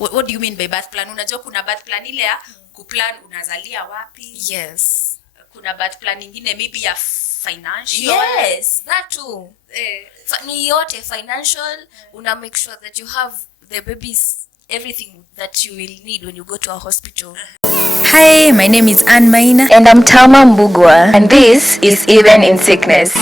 What do you mean by birth plan? Unajua kuna birth plan ile ya kuplan unazalia wapi? Yes. Kuna birth plan nyingine maybe ya financial. Yes, that too. Ni yote financial, una make sure that you have the babies, everything that you will need when you go to a hospital. Hi, my name is Anne Maina. And I'm Tama Mbugwa. And this is Even in Sickness.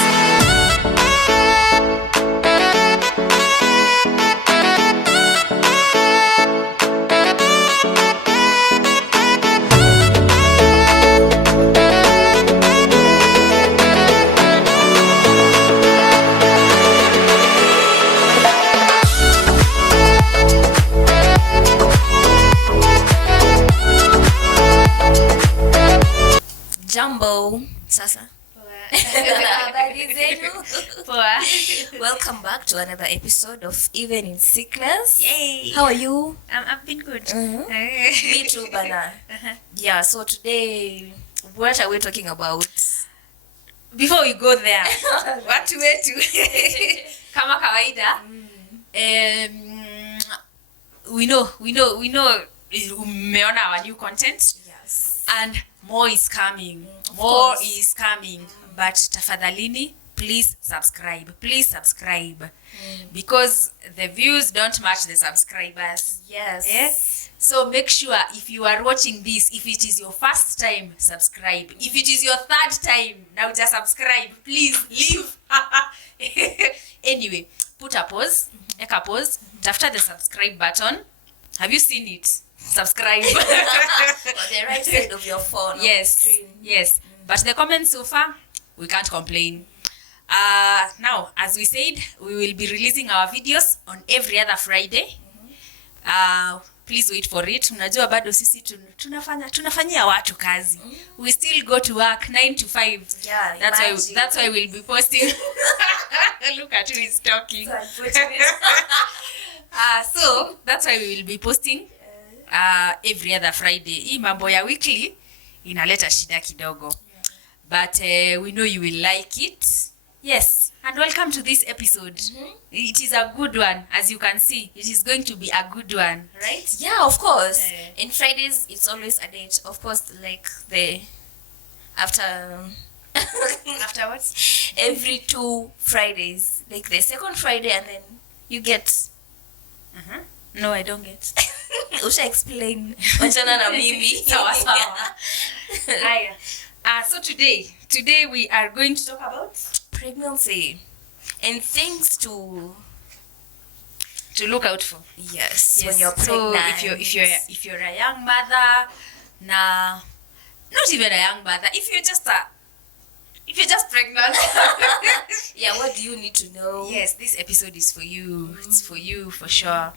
Jambo. Sasa. Welcome back to another episode of Even in Sickness. Yay. How are you? I've been good. Me too, Bana. Yeah, so today, what are we talking about? Before we go there, watu wetu kama kawaida, we know umeona our new content. Yes. And more is coming. More is coming. But tafadhalini, please subscribe. Because the views don't match the subscribers. Yes. So make sure if you are watching this, if it is your first time, subscribe. If it is your third time, now just subscribe. Please leave. Anyway, put a pause. Eka pause. After the subscribe button, have you seen it? Subscribe. On the right side of your phone. Yes. But the comments so far, we can't complain. Now, as we said, we will be releasing our videos on every other Friday. Please wait for it. Unajua bado sisi tunafanyia watu kazi. We still go to work 9 to 5. Yeah, that's why we'll be posting. Look at who is talking. So that's why we will be posting every other Friday. Hii mambo ya weekly inaleta shida kidogo. But we know you will like it. Yes. And welcome to this episode. It is a good one. As you can see, it is going to be a good one, right? Yeah, of course. In Fridays, it's always a date. Of course, like the Afterwards? every 2 Fridays, like the second Friday, and then you get. No, I don't get. Usha explain. Wachana na mimi. Sawa. Aya. So today we are going to talk about pregnancy and things to look out for. Yes, when you're pregnant. So if you're a young mother, not even a young mother, if you're just pregnant. Yeah, what do you need to know? Yes, this episode is for you. It's for you for sure.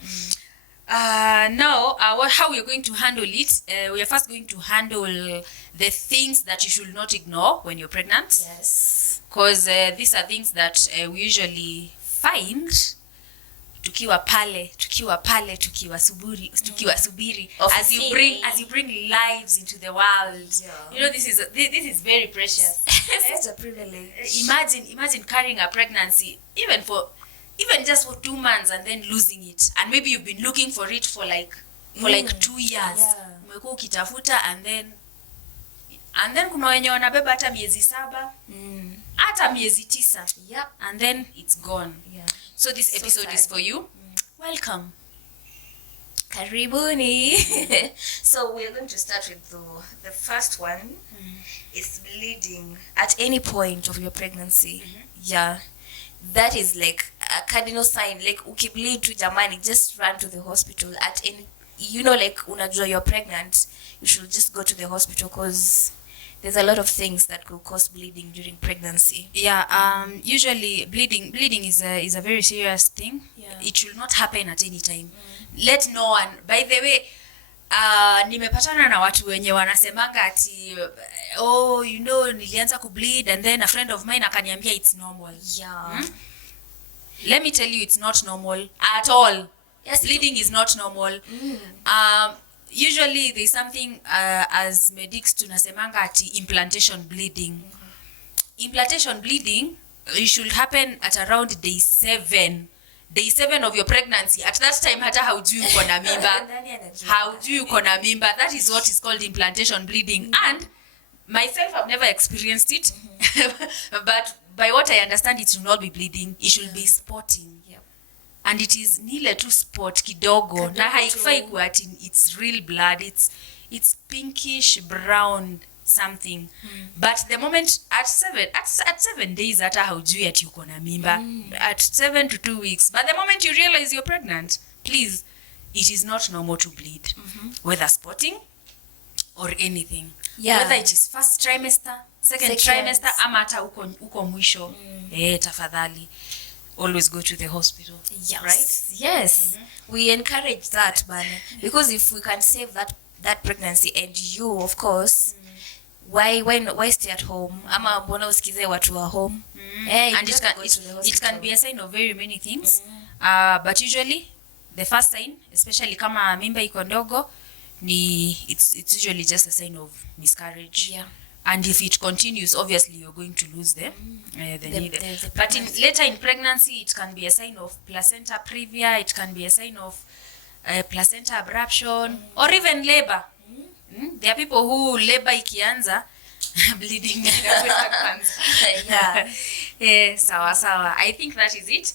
Now, how we are going to handle it, we are first going to handle the things that you should not ignore when you're pregnant. Yes. Because these are things that we usually find tukiwa subiri as you bring lives into the world. Yeah. You know, this is very precious. It's a privilege. Imagine carrying a pregnancy even just for 2 months and then losing it, and maybe you've been looking for it for like 2 years. Umekuwa ukitafuta and then kuna wenye wanabeba hata miezi 7, hata miezi 9. Yep. And then it's gone. Yeah. So this episode is for you. Welcome. Karibuni. So we're going to start with the first one. Is bleeding at any point of your pregnancy. Yeah. That is like a cardinal sign. Like ukibleed tu jamani, just run to the hospital at any, like unajua you're pregnant, you should just go to the hospital because there's a lot of things that could cause bleeding during pregnancy. Yeah, usually bleeding is a very serious thing. Yeah. It should not happen at any time. Let no one. By the way, nimepatana na watu wenye wanasemanga ati nilianza kubleed and then a friend of mine akaniambia it's normal. Yeah. Let me tell you, it's not normal at all. Yes, bleeding is not normal. Usually there's something as medics tunasemanga ati implantation bleeding. Implantation bleeding, it should happen at around day 7. day 7 of your pregnancy, at that time hata haujui uko na mimba. Haujui uko na mimba. That is what is called implantation bleeding. And myself, I've never experienced it. But by what I understand, it should not be bleeding. It should be spotting. Yep. And it is nile tu spot kidogo. Na haifai kuwa ati it's real blood. It's pinkish brown something. But the moment at 7 days hata haujui ati uko na mimba. At 7 to 2 weeks. But the moment you realize you're pregnant, please, it is not normal to bleed. Whether spotting or anything. Yeah. Whether it is first trimester, second trimester, ama hata uko mwisho. Tafadhali. Always go to the hospital. Yes. Right? Yes. We encourage that, Bana. Because if we can save that pregnancy and you, of course, why stay at home? Ama mbona usikize watu wa home? And it can be a sign of very many things. But usually the first sign, especially kama mimba iko ndogo, it's usually just a sign of miscarriage. Yeah. And if it continues, obviously you're going to lose the need. But later in pregnancy, it can be a sign of placenta previa. It can be a sign of placenta abruption, or even labor. There are people who labor ikianza bleeding. Sawa. I think that is it.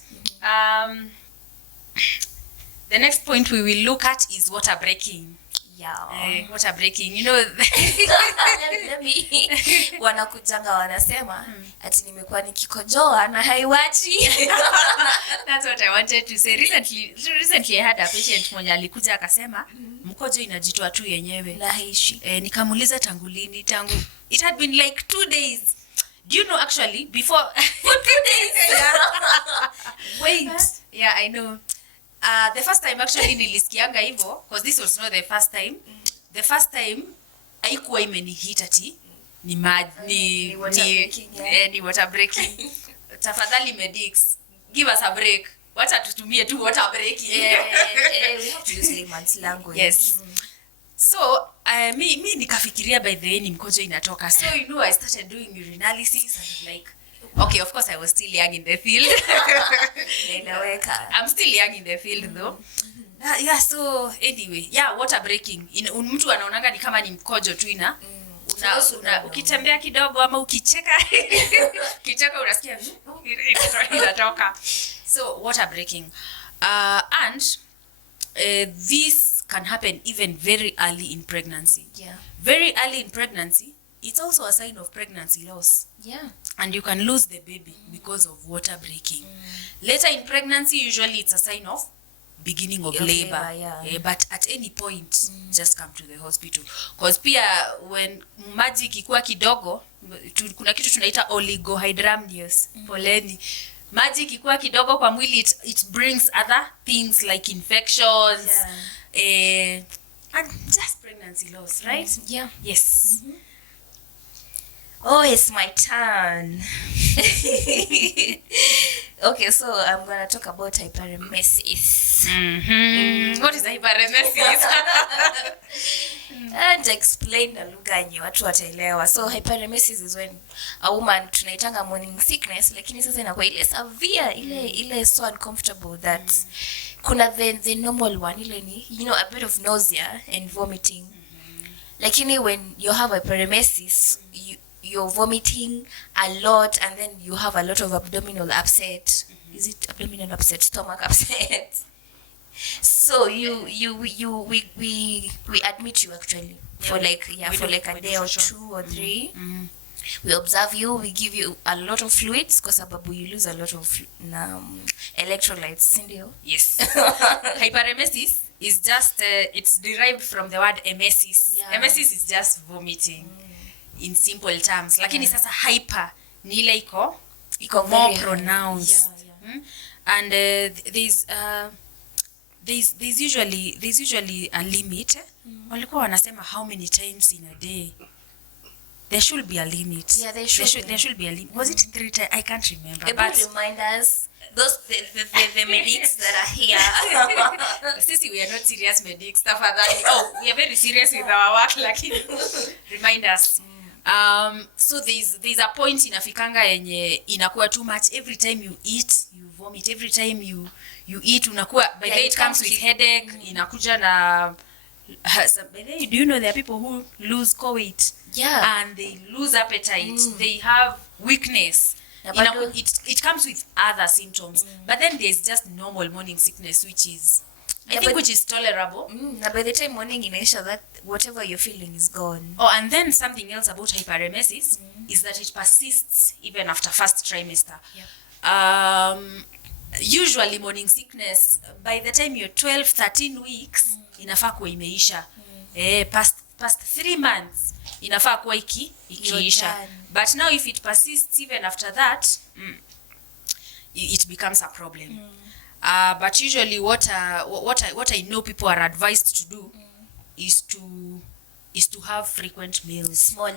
The next point we will look at is water breaking. Yeah. Water breaking, you know. Wanakujanga wanasema ati nimekuwa nikikojoa na haiwachi. That's what I wanted to say. Recently I had a patient mwenye alikuja akasema mkojo inajitoa tu yenyewe na haishi. Nikamuuliza tangu lini? It had been like 2 days. Do you know actually before for 2 days? Wait. Yeah, I know. The first time actually nilisikianga hivyo because this was not the first time. The first time haikuwa imenihit ati ni water breaking. Tafadhali medics, give us a break. Wacha tutumie tu water breaking. We have to use layman's language. Yes. So mi nikafikiria by the way ni mkojo inatoka. So you know I started doing urinalysis and like okay, of course I was still young in the field. I'm still young in the field though. Yeah, so anyway, yeah, water breaking. Mtu anaonanga ni kama ni mkojo tu ukitembea kidogo ama ukicheka unasikia inatoka. So water breaking. And this can happen even very early in pregnancy. Yeah. Very early in pregnancy, it's also a sign of pregnancy loss. Yeah. And you can lose the baby because of water breaking. Later in pregnancy, usually it's a sign of beginning of labor. Yeah. But at any point, just come to the hospital. Because pia when maji ikikuwa kidogo, kuna kitu tunaita oligohydramnios. Poleni. Maji ikikuwa kidogo kwa mwili, it brings other things like infections. And just pregnancy loss, right? Yeah. Yes. Oh, it's my turn. Okay, so I'm going to talk about hyperemesis. What is hyperemesis? And explain na lugha yenye watu wataelewa. So hyperemesis is when a woman tunaitanga morning sickness, lakini sasa inakuwa ile severe, ile so uncomfortable that kuna the normal one, ile ni, you know, a bit of nausea and vomiting. Lakini when you have hyperemesis, you're vomiting a lot and then you have a lot of abdominal upset. Is it abdominal upset? Stomach upset. So we admit you actually for like a day or 2 or 3. We observe you, we give you a lot of fluids because you lose a lot of electrolytes. Yes. Hyperemesis is just it's derived from the word emesis. Yeah. Emesis is just vomiting. In simple terms, lakini sasa hyper ni ile iko more pronounced. And there's usually a limit. Walikuwa wanasema how many times in a day. There should be a limit. Yeah, there should be a limit. Was it 3 times? I can't remember. But remind us, those the medics that are here. Sisi, we are not serious medics. We are very serious with our work. Lakini remind us. So there's a point inafikanga yenye inakuwa too much. Every time you eat, you vomit. Every time you you eat unakuwa by the way it comes with headache inakuja na by the way, do you know there are people who lose weight and they lose appetite they have weakness it comes with other symptoms but then there's just normal morning sickness which is I think which is tolerable. By the time morning inaisha that whatever you're feeling is gone. Oh, and then something else about hyperemesis is that it persists even after first trimester. Usually morning sickness by the time you're 12-13 weeks inafaa kuwa imeisha. Past 3 months inafaa kuwa ikiisha. But now if it persists even after that it becomes a problem. But usually what I know people are advised to do is to have frequent meals. Small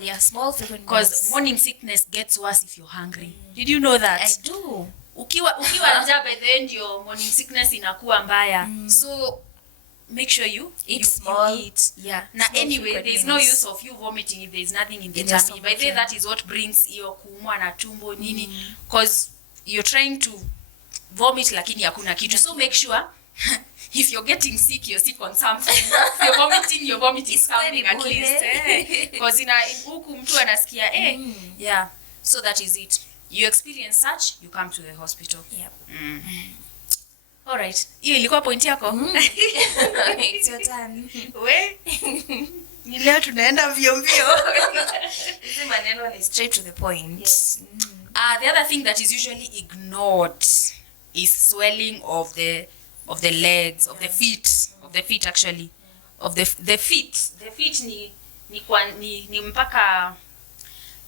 frequent meals. Because morning sickness gets worse if you're hungry. Did you know that? I do. Ukiwa njaa by the end your morning sickness inakuwa mbaya. So make sure you eat small. You eat. Na anyway there's no use of you vomiting if there's nothing in the tummy. By the way that is what brings hiyo kuumwa na tumbo nini because you're trying to vomit lakini hakuna kitu. So make sure if you're getting sick you're sick on something. If you're vomiting something at least. Because huku mtu anasikia yeah. So that is it. You experience such, you come to the hospital. Yep. All right. Hiyo ilikuwa point yako? It's your turn. Ni leo tunaenda mbio. Hizi maneno ni straight to the point. Yes. The other thing that is usually ignored is swelling of the legs, of the feet actually. Of the feet. The feet ni mpaka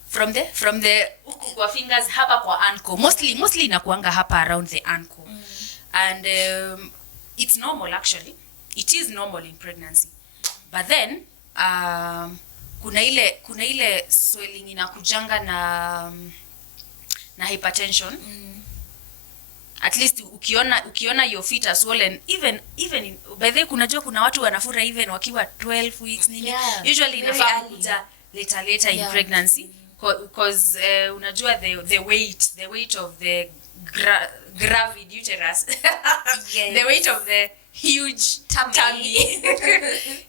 from the kwa fingers hapa kwa ankle. Mostly inakuanga hapa around the ankle. And it's normal actually. It is normal in pregnancy. But then kuna ile swelling inakujanga na hypertension. At least ukiona your feet are swollen even by the way kuna watu wanafura even wakiwa 12 weeks nini. Usually inafaa kuja later in pregnancy because unajua the weight of the gravid uterus the weight of the huge tummy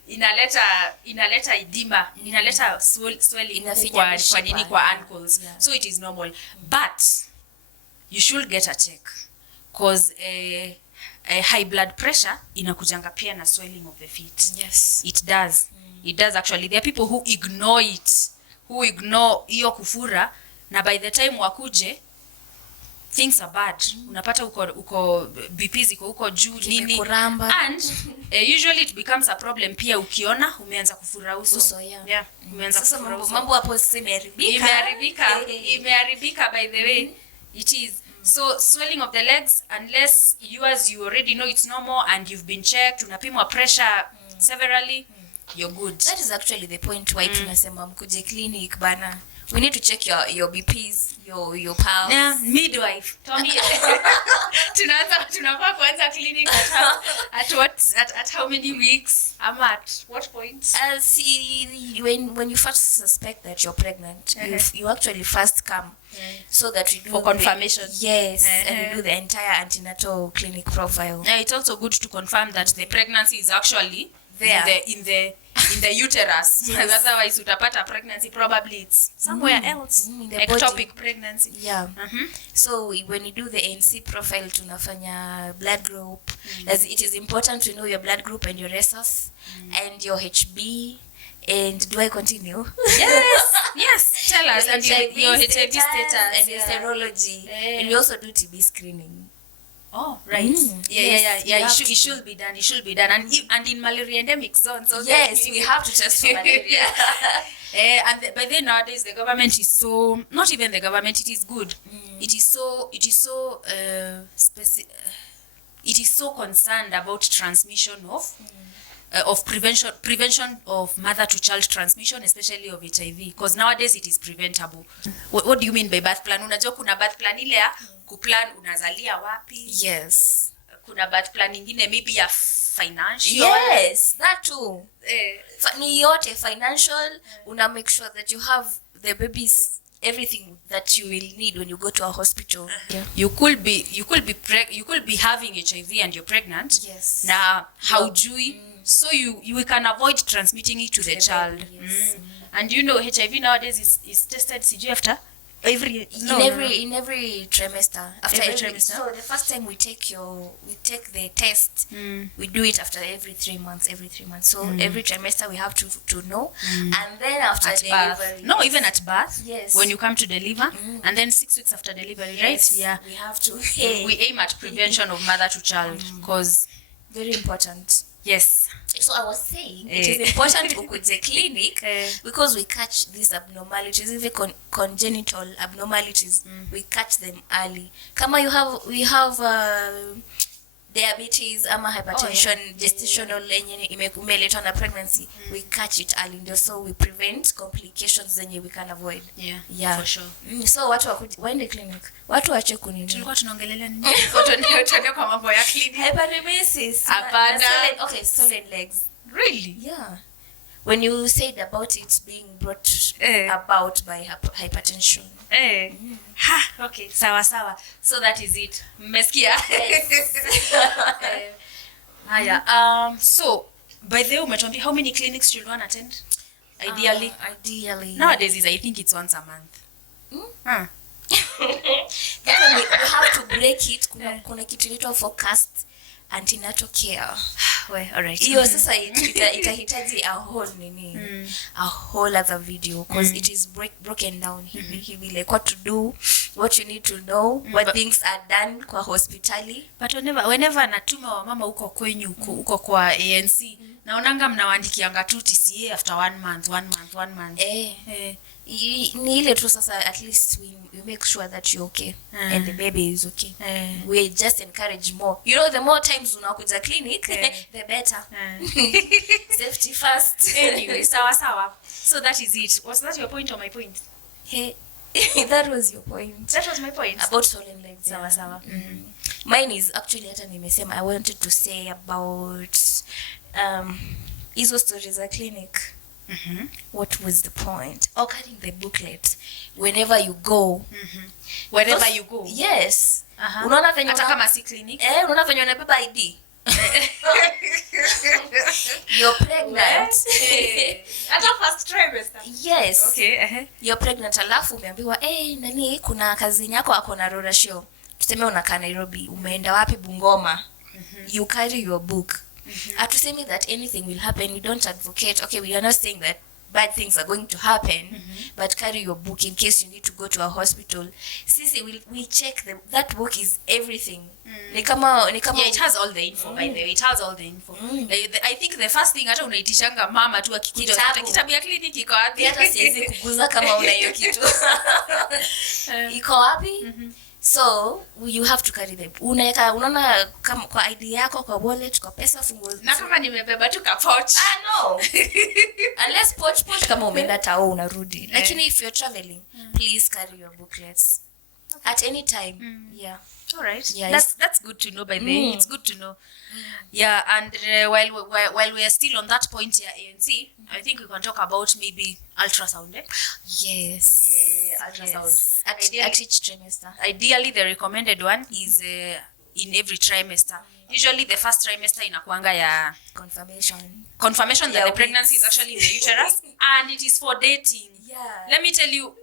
inaleta edema inaleta swelling kwa ankles. So it is normal but you should get a check because high blood pressure inakujanga pia na swelling of the feet. Yes, it does actually. There are people who ignore hiyo kufura na by the time wakuje things are bad. Unapata uko BP ziko uko juu nini and usually it becomes a problem pia ukiona umeanza kufura uso. Yeah, umeanza kufura uso. Mambo hapo imeharibika by the way. It is. So swelling of the legs unless yours you already know it's normal and you've been checked unapimwa pressure severally you're good. That is actually the point why tunasema mkuje clinic bana. We need to check your BPs, your pulse. Yeah, midwife. Tommy. Tunafaa kuanza clinic at how many weeks? At what point? When you first suspect that you're pregnant, you actually first come so that we do for confirmation. And we do the entire antenatal clinic profile. Yeah, it's also good to confirm that the pregnancy is actually there in the uterus. Otherwise utapata pregnancy probably it's somewhere else in the ectopic body. Pregnancy. So when you do the ANC profile tunafanya blood group. As it is important to know your blood group and your rhesus and your HB. And do I continue? Yes. Tell us and your HIV status and your serology. And we also do TB screening. Oh, right. It should be done. And in malaria endemic zones. So yes, we have to test for malaria. By then nowadays the government is so, not even the government, it is good. It is so concerned about transmission of prevention of mother to child transmission, especially of HIV, because nowadays it is preventable. What do you mean by birth plan? Unajua kuna birth plan ile ya kuplan unazalia wapi? Yes. Kuna birth plan ingine maybe ya financial. Yes, that too. Ni yote financial, una make sure that you have the babies everything that you will need when you go to a hospital. You could be having HIV and you're pregnant. Yes. Na haujui. So you can avoid transmitting it to the child. baby, yes. And you know HIV nowadays is tested CG after every in every trimester. After Every every trimester? So the first time we take the test, we do it after every 3 months. So every trimester we have to know, and then after at delivery. birth. No, even at birth. Yes. When you come to deliver, and then 6 weeks after delivery, right? Yes, Yeah. we have to. We aim at prevention of mother to child, because Very important. yes. So I was saying it is important to go to the clinic because we catch these abnormalities, even congenital abnormalities. We catch them early. Kama we have diabetes ama hypertension, gestational lenye imeletwa na pregnancy, we catch it early, ndio so we prevent complications zenye we can avoid. Yeah. For sure. So watu waende clinic, watu wache kunini. Tulikuwa tunaongelelea nini? Tuende kwa mambo ya clinic. Hyperemesis. Hapana. Swollen legs. Really? Yeah. When you said about it being brought about by hypertension. Okay, sawa. So that is it. Mmesikia? Haya. So by the way, umetuambia how many clinics should one attend? Ideally. Nowadays I think it's once a month. Then we have to break it. Kuna kitu inaitwa focused antenatal care. Well, all right. Hiyo sasa itahitaji a whole other video, because it is broken down hivi like what to do, what you need to know, what things are done kwa hospitali. But whenever natuma wa mama huko kwenyu huko kwa ANC, naonanga mnawaandikianga tu TCA after 1 month. Ni ile tu sasa, at least we make sure that you're okay and the baby is okay. We just encourage more. You know, the more times unakuja clinic, the better. Safety first. Anyway, sawa. So that is it. Was that your point or my point? Hey, that was your point. That was my point. About swollen legs. Sawa. Mine is actually hata nimesema I wanted to say about hizo stories za clinic. What was the point? Or carrying the booklet whenever you go. Wherever you go. Yes. Unaona venye hata kama si clinic. Unaona venye unabeba ID. You're pregnant. Hata first trimester. Yes. Okay. You're pregnant, alafu umeambiwa nani kuna kazini yako ako na Rora show. Tuseme unakaa Nairobi, umeenda wapi Bungoma. You carry your book. Atusemi that anything will happen. We don't advocate. Okay, we are not saying that bad things are going to happen, but carry your book in case you need to go to a hospital. Sisi, we check that book is everything. Ni kama yeah, it has all the info. By the way, it has all the info. I think the first thing hata unaitishanga mama tu akikuja kitabu ya clinic iko wapi? Hata siwezi kuguza kama una hiyo kitu. Iko wapi? So you have to carry them. Unaona kama kwa ID yako, kwa wallet, kwa pesa funguo. Na kama nimebeba tu ka pouch. No. Unless pouch kama umeenda tao unarudi. Lakini if you're traveling, please carry your booklets at any time. Yeah. All right. Yeah, that's good to know by the way. It's good to know. Yeah, and while we are still on that point here, ANC, I think we can talk about maybe ultrasound. Yes. Ultrasound. Yes. At each trimester. Ideally, the recommended one is in every trimester. Usually, the first trimester inakuanga ya confirmation that the pregnancy is actually in the uterus, and it is for dating. Yeah. Let me tell you,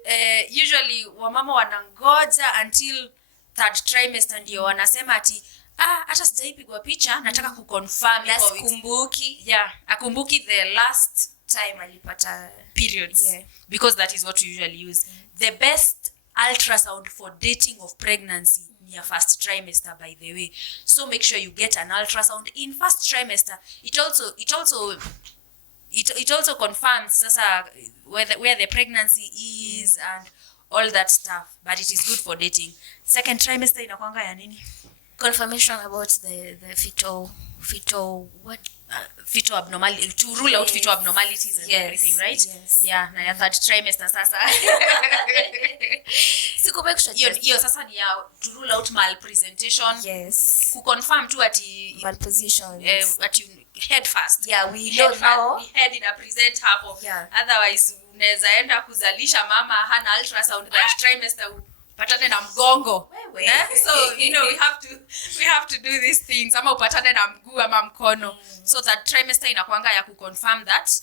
usually wamama wanangoja until 3rd trimester ndio wanasema ati hata sijaipigwa picha, nataka kuconfirm akumbuki the last time alipata periods. Because that is what we usually use. The best ultrasound for dating of pregnancy in your first trimester, by the way. So make sure you get an ultrasound in first trimester. It also confirms sasa where the pregnancy is and all that stuff, but it is good for dating. Second trimester inakuanga ya nini? Confirmation about the fetal abnormality, to rule out fetal abnormalities and everything, right? Yeah, na ya 3rd trimester sasa. Hiyo sasa ni ya to rule out malpresentation. Yes. Ku confirm tu ati malposition. Ati head first. Yeah, we don't know. We head in a present hapo. Yeah. Otherwise unaweza enda kuzalisha mama hana ultrasound that trimester upatane na mgongo. So we have to do these things. Ama upatane na mguu ama mkono. So that trimester inakuanga ya kuconfirm that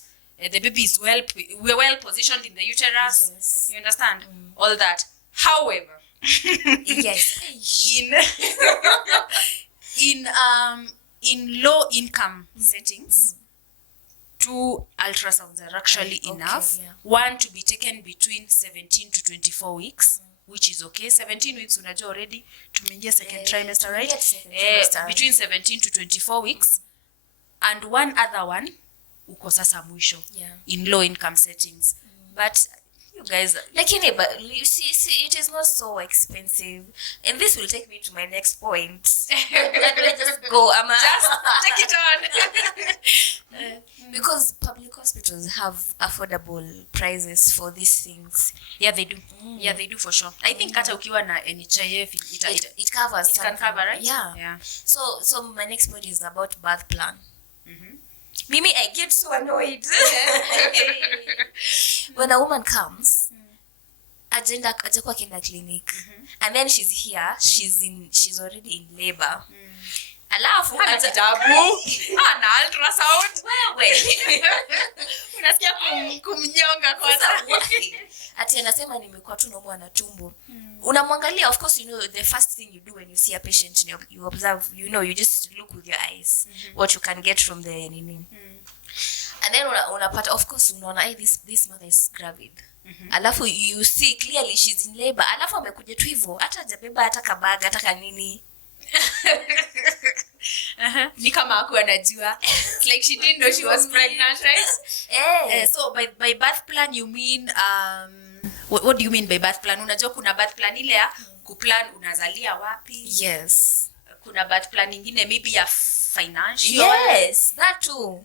the baby is well positioned in the uterus. Yes. You understand? All that. However, yes. in low income settings, 2 ultrasounds are actually enough. Yeah. One to be taken between 17 to 24 weeks, which is okay. 17 weeks unajua already tumeingia second trimester, right? Between 17 to 24 weeks. And one other one uko sasa mwisho in low income settings. But you guys, but you see, it is not so expensive, and this will take me to my next point. Just go, Amma. Just take it on. Because public hospitals have affordable prices for these things. Yeah, they do. Yeah, they do for sure. I think hata ukiwa na NHIF it covers. It can cover, right? Yeah. So my next point is about birth plan. Mimi, I get so annoyed when a woman comes, aje kwa kenda clinic, and then she's here, she's already in labor. Alafu kitabu ana ultrasound unasikia kumnyonga kwanza ati anasema nimekuwa tu naumwa na tumbo. Unamwangalia, of course, the first thing you do when you see a patient, you observe, you just look with your eyes what you can get from the nini. And then unapata, of course, unaona this mother is gravid. Alafu you see clearly she's in labor. Alafu amekuja tu hivyo, hata hajabeba hata kabaga hata kanini. Ni kama hakuwa anajua. Like she didn't know she was pregnant, right? So by birth plan you mean what do you mean by birth plan? Unajua kuna birth plan ile ya kuplan unazalia wapi? Yes. Kuna birth plan nyingine maybe ya financial. Yes, that too.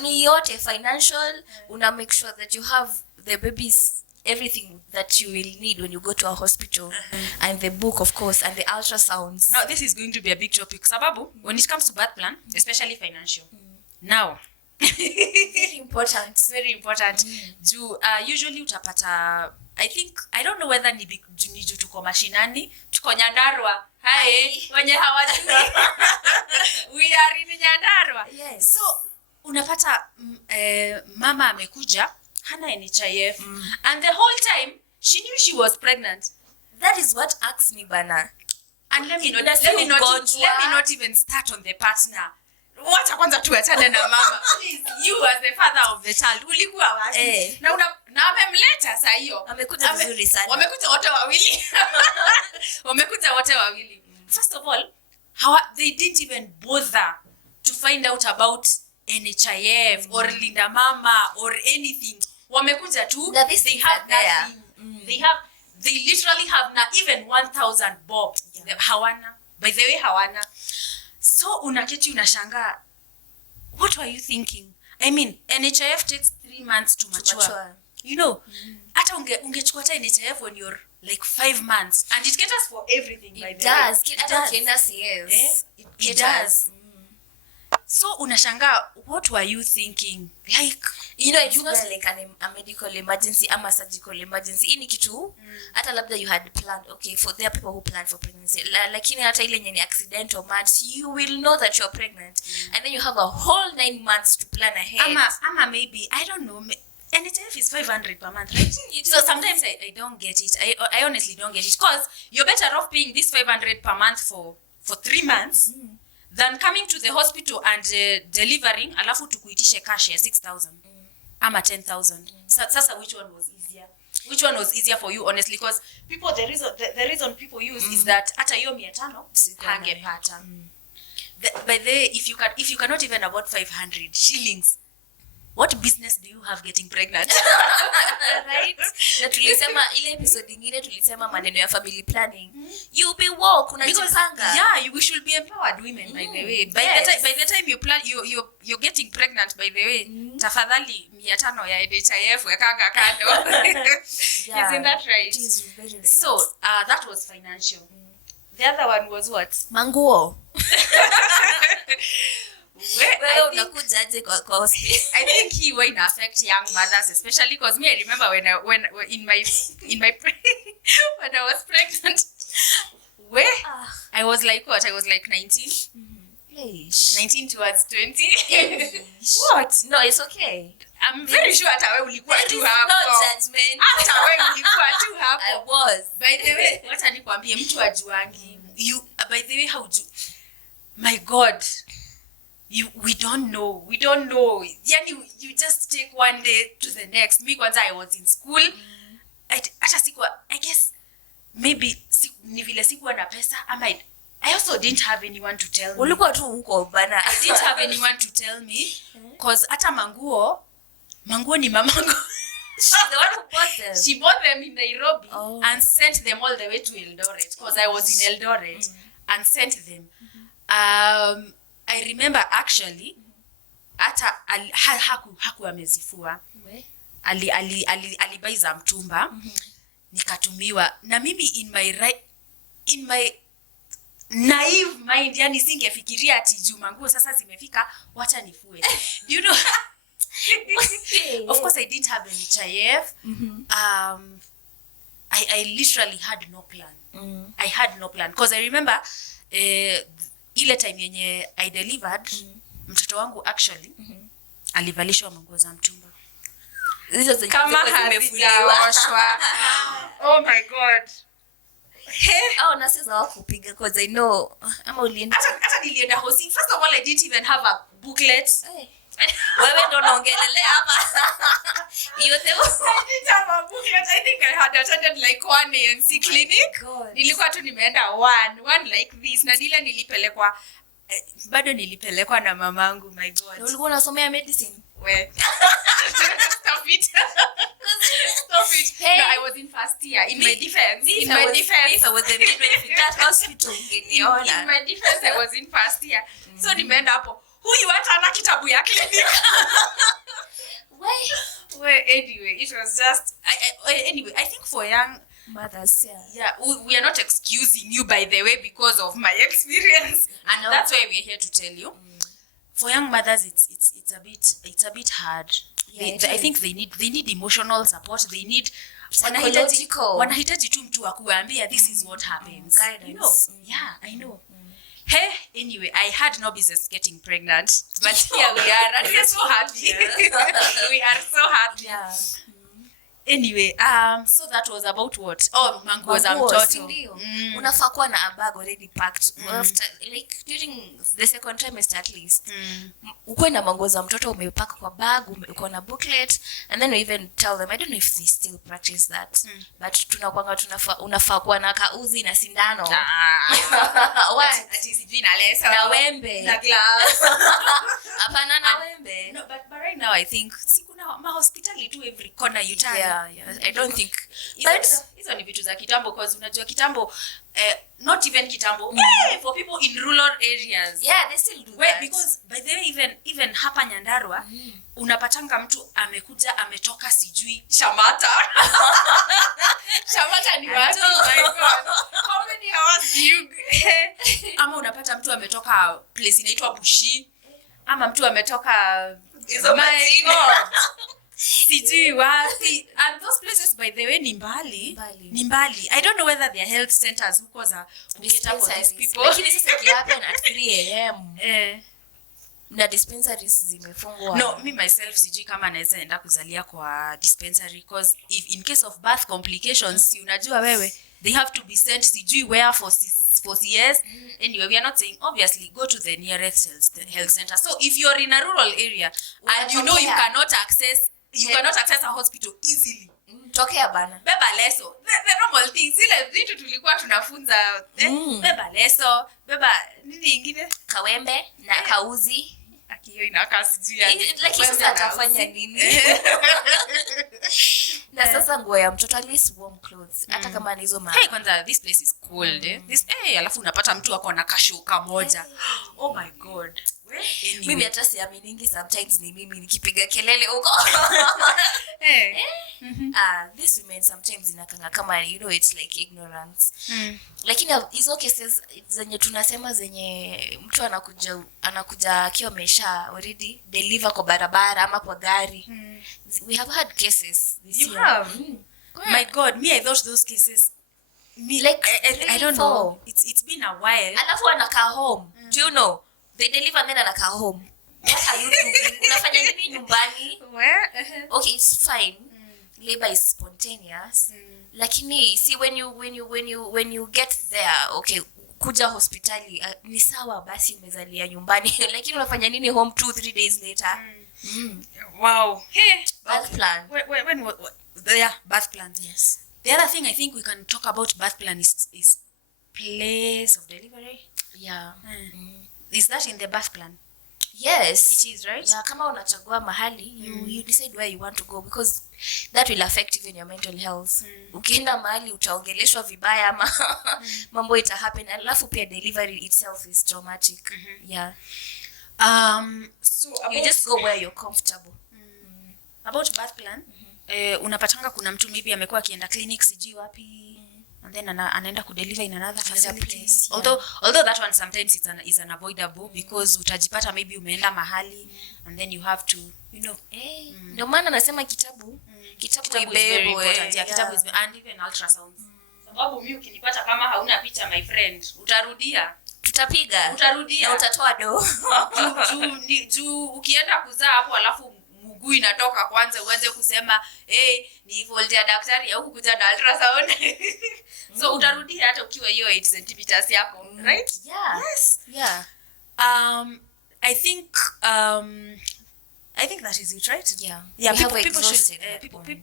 Ni yote financial, una make sure that you have the babies everything that you will need when you go to a hospital, and the book, of course, and the ultrasounds. Now this is going to be a big topic, sababu when it comes to birth plan, especially financial. Now very important. It's very important. Usually utapata, I don't know whether ni juu tuko mashinani, tuko Nyandarua. Hi, wenye hawajui. We are in Nyandarua. Yes. So unapata mama amekuja hana NHIF, and the whole time she knew she was pregnant. That is what asks me, bana. And let me not even start on the partner. Wacha kwanza tuachane na mama. Please, you as the father of the child, ulikuwa wapi? Na amemleta saa hiyo. Amekuja vizuri sana. Wamekuja wote wawili. First of all, they didn't even bother to find out about NHIF or Linda Mama or anything. Wamekuja tu, they have nothing. They literally have not even 1,000 bob. Yeah. Hawana. By the way, hawana. So unaketi unashanga, what were you thinking? I mean, NHIF takes 3 months to mature. Hata ungechukua hata NHIF when you're like 5 months, and it caters for everything, by the way. It does. So unashanga, what were you thinking? Like, it's not like a medical emergency ama surgical emergency. Ini kitu hata labda you had planned, okay, for there are people who plan for pregnancy, lakini hata ile yenye accidental months, you will know that you're pregnant, and then you have a whole 9 months to plan ahead. Ama maybe, I don't know, NHIF is 500 per month, right? So sometimes I don't get it. I honestly don't get it, because you're better off paying this 500 per month for 3 months than coming to the hospital and delivering alafu tukuitishe cash ya 6,000 ama 10,000. Sasa which one was easier? Which one was easier for you, honestly? Because people, the reason people use is that hata hiyo 500 hangepata. By the way, if you cannot even afford 500 shillings, what business do you have getting pregnant? Right? Na tulisema ile episode nyingine tulisema maneno ya family planning. You be woke, unajipanga. Yeah, we should be empowered women, by the way. By the time you plan, you're getting pregnant, by the way. Tafadhali 500 ya NHIF wekanga kando. Isn't that right? It is very right. So, that was financial. The other one was what? Manguo. wewe unakujaje kwa hospital? I think he will affect young mothers, especially because me, I remember when in my when I was pregnant, I was like what? I was like 19. 19 towards 20. What? No, it's okay. I'm very sure hata wewe ulikuwa tu hapo. No judgment. Hata wewe ulikuwa tu hapo. I was. By the way, wacha nikwambie mtu ajuangi. By the way, how do my God, we don't know. Yani you just take one day to the next. Me kwanza I was in school. Hata sikuwa, I guess maybe ni vile sikuwa na pesa. I also didn't have anyone to tell me. Ulikuwa tu huko bana. I didn't have anyone to tell me because hata manguo ni mamangu. She's the one who bought them. She bought them in Nairobi and sent them all the way to Eldoret because I was in Eldoret and sent them. I remember actually hata haku amezifua. Alibai za mtumba nikatumiwa na mimi in my naive mind, yani singefikiria ati juma nguo sasa zimefika wacha nifue. Do you know? Of course I didn't have any chayef. I literally had no plan. I had no plan because I remember ile time yenye I delivered mtoto wangu actually alivalishwa manguo za mtumba. Hizo kama hazijaoshwa. Oh my God. Na sasa wakupiga because I know ama ulienda hata nilienda hosi. First of all, I didn't even have a booklet. Wewe ndo unaongelelea hapa. Yote I didn't have a booklet. I think I had attended like one ANC clinic. Nilikuwa tu nimeenda one like this na nile nilipelekwa bado nilipelekwa na mamangu. My God. Ulikuwa unasomea medicine? Where? Stop it. Stop it. Hey. No, I was in first year. In my defense, if I was a midwife in that hospital. In my defense, I was in first year. So nimeenda hapo. Huyu hata ana kitabu ya clinic. Well, anyway, it was just anyway, I think for young mothers, we are not excusing you, by the way, because of my experience, and that's why we're here to tell you. For young mothers, it's a bit hard. I think they need emotional support. They need psychological. Wanahitaji tu mtu wa kuambia this is what happens. Guidance. You know? Yeah, I know. Hey, anyway, I had no business getting pregnant, but here we are, and we're so happy. We are so happy. Yeah. Anyway, so that was about what? Manguo za mtoto. Unafaa kuwa na a bag already packed. After, like during the second trimester at least. Uko na manguo za mtoto umepack kwa bag, uko na booklet, and then we even tell them, I don't know if they still practice that, but unafaa kuwa na kauzi na sindano. What? Ati sijui na leso. Na wembe. Na glass. Hapana na wembe. No, but right now I think ma hospitali tu every corner you turn. Yeah. I don't think. But hizo ni vitu za kitambo because unajua kitambo not even kitambo for people in rural areas. Yeah, they still do that. Because by the way even hapa Nyandarua unapatanga mtu amekuja ametoka sijui Shamata. Shamata ni wapi? My God. How many hours do you ama unapata mtu ametoka place inaitwa Bushi ama mtu ametoka my God. Sijui wapi. And those places, by the way, ni mbali. I don't know whether they are health centers huko za kuketa for these people. Lakini sasa kihappen at 3 a.m. Na dispensaries zimefungwa. No, me myself sijui kama naweza enda kuzalia kwa dispensary because if in case of birth complications, unajua wewe, they have to be sent sijui where for CS. Anyway, we are not saying obviously go to the nearest health center. So if you're in a rural area and you know you cannot access a hospital easily, tokea bana. Beba leso. The normal things. Zile vitu tulikuwa tunafunza. Beba leso. Beba nini ingine? Kawembe na kauzi. Akiyo inakaa sijui. Lakini sasa atafanya nini? Na sasa nguo ya mtoto at least warm clothes. Hata kama ni hizo Hey, kwanza this place is cold. This alafu unapata mtu wako na kashuka moja. Oh my god. Anyway. Mimi hata siaminingi sometimes ni mimi nikipiga kelele huko. This women sometimes inakanga kama it's like ignorance. Lakini hizo cases zenye tunasema zenye mtu anakuja akiwa amesha already deliver kwa barabara ama kwa gari. We have had cases this year. You have? My god, me I thought those cases like I don't know. It's been a while. Alafu anakaa home. Do you know? They deliver and then anakaa home. What are you doing? Unafanya nini nyumbani? Where? Okay, it's fine. Labor is spontaneous. Lakini see when you get there, okay, kuja hospitali ni sawa basi umezalia nyumbani. Lakini unafanya nini home 2-3 days later? Wow. Hey, birth plan. When yeah, birth plan. Yes. The other thing I think we can talk about birth plan is place of delivery. Yeah. Is that in the birth plan? Yes, it is, right? Yeah, kama unachagua mahali, you decide where you want to go because that will affect even your mental health. Ukienda mahali utaongeleshwa vibaya ama mambo ita happen, alafu pia delivery itself is traumatic. Yeah. So you just go where you're comfortable. About birth plan, unapatanga kuna mtu maybe amekuwa akienda clinic sijui wapi. And then anaenda kudeliver in another facility. Place, yeah. Although that one sometimes is unavoidable because utajipata maybe umeenda mahali and then you have to, Ndio maana nasema kitabu is very important. Yeah, kitabu is, and even ultrasounds. Sababu mimi ukinipata kama hauna picha my friend, tutapiga. Na utatoa do. juu ukienda kuzaa hapo alafu mguu inatoka kwanza uanze kusema ni fault ya daktari au kukuja na ultrasound. So utarudia hata ukiwa hiyo 8 cm yako, right? Yeah. Yes. Yeah. I think that is it, right? Yeah.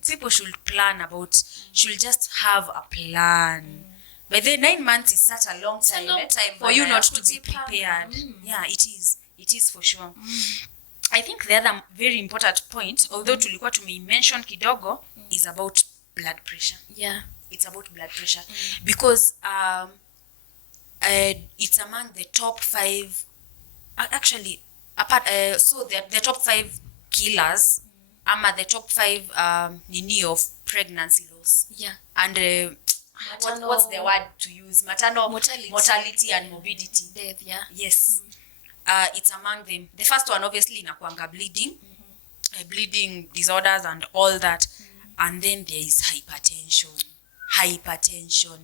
People should plan about should just have a plan. By the 9 months is such a long time, for you not to be prepared. Yeah, it is for sure. I think the other very important point, although tulikuwa tume-mention kidogo, is about blood pressure. Yeah. It's about blood pressure. Because it's among the top 5, actually, so the top 5 killers, ama the top 5 of pregnancy loss. Yeah. And what's the word to use? Maternal mortality and morbidity. Death, yeah. Yes. It's among them. The first one obviously inakuanga bleeding, bleeding disorders and all that. And then there is hypertension.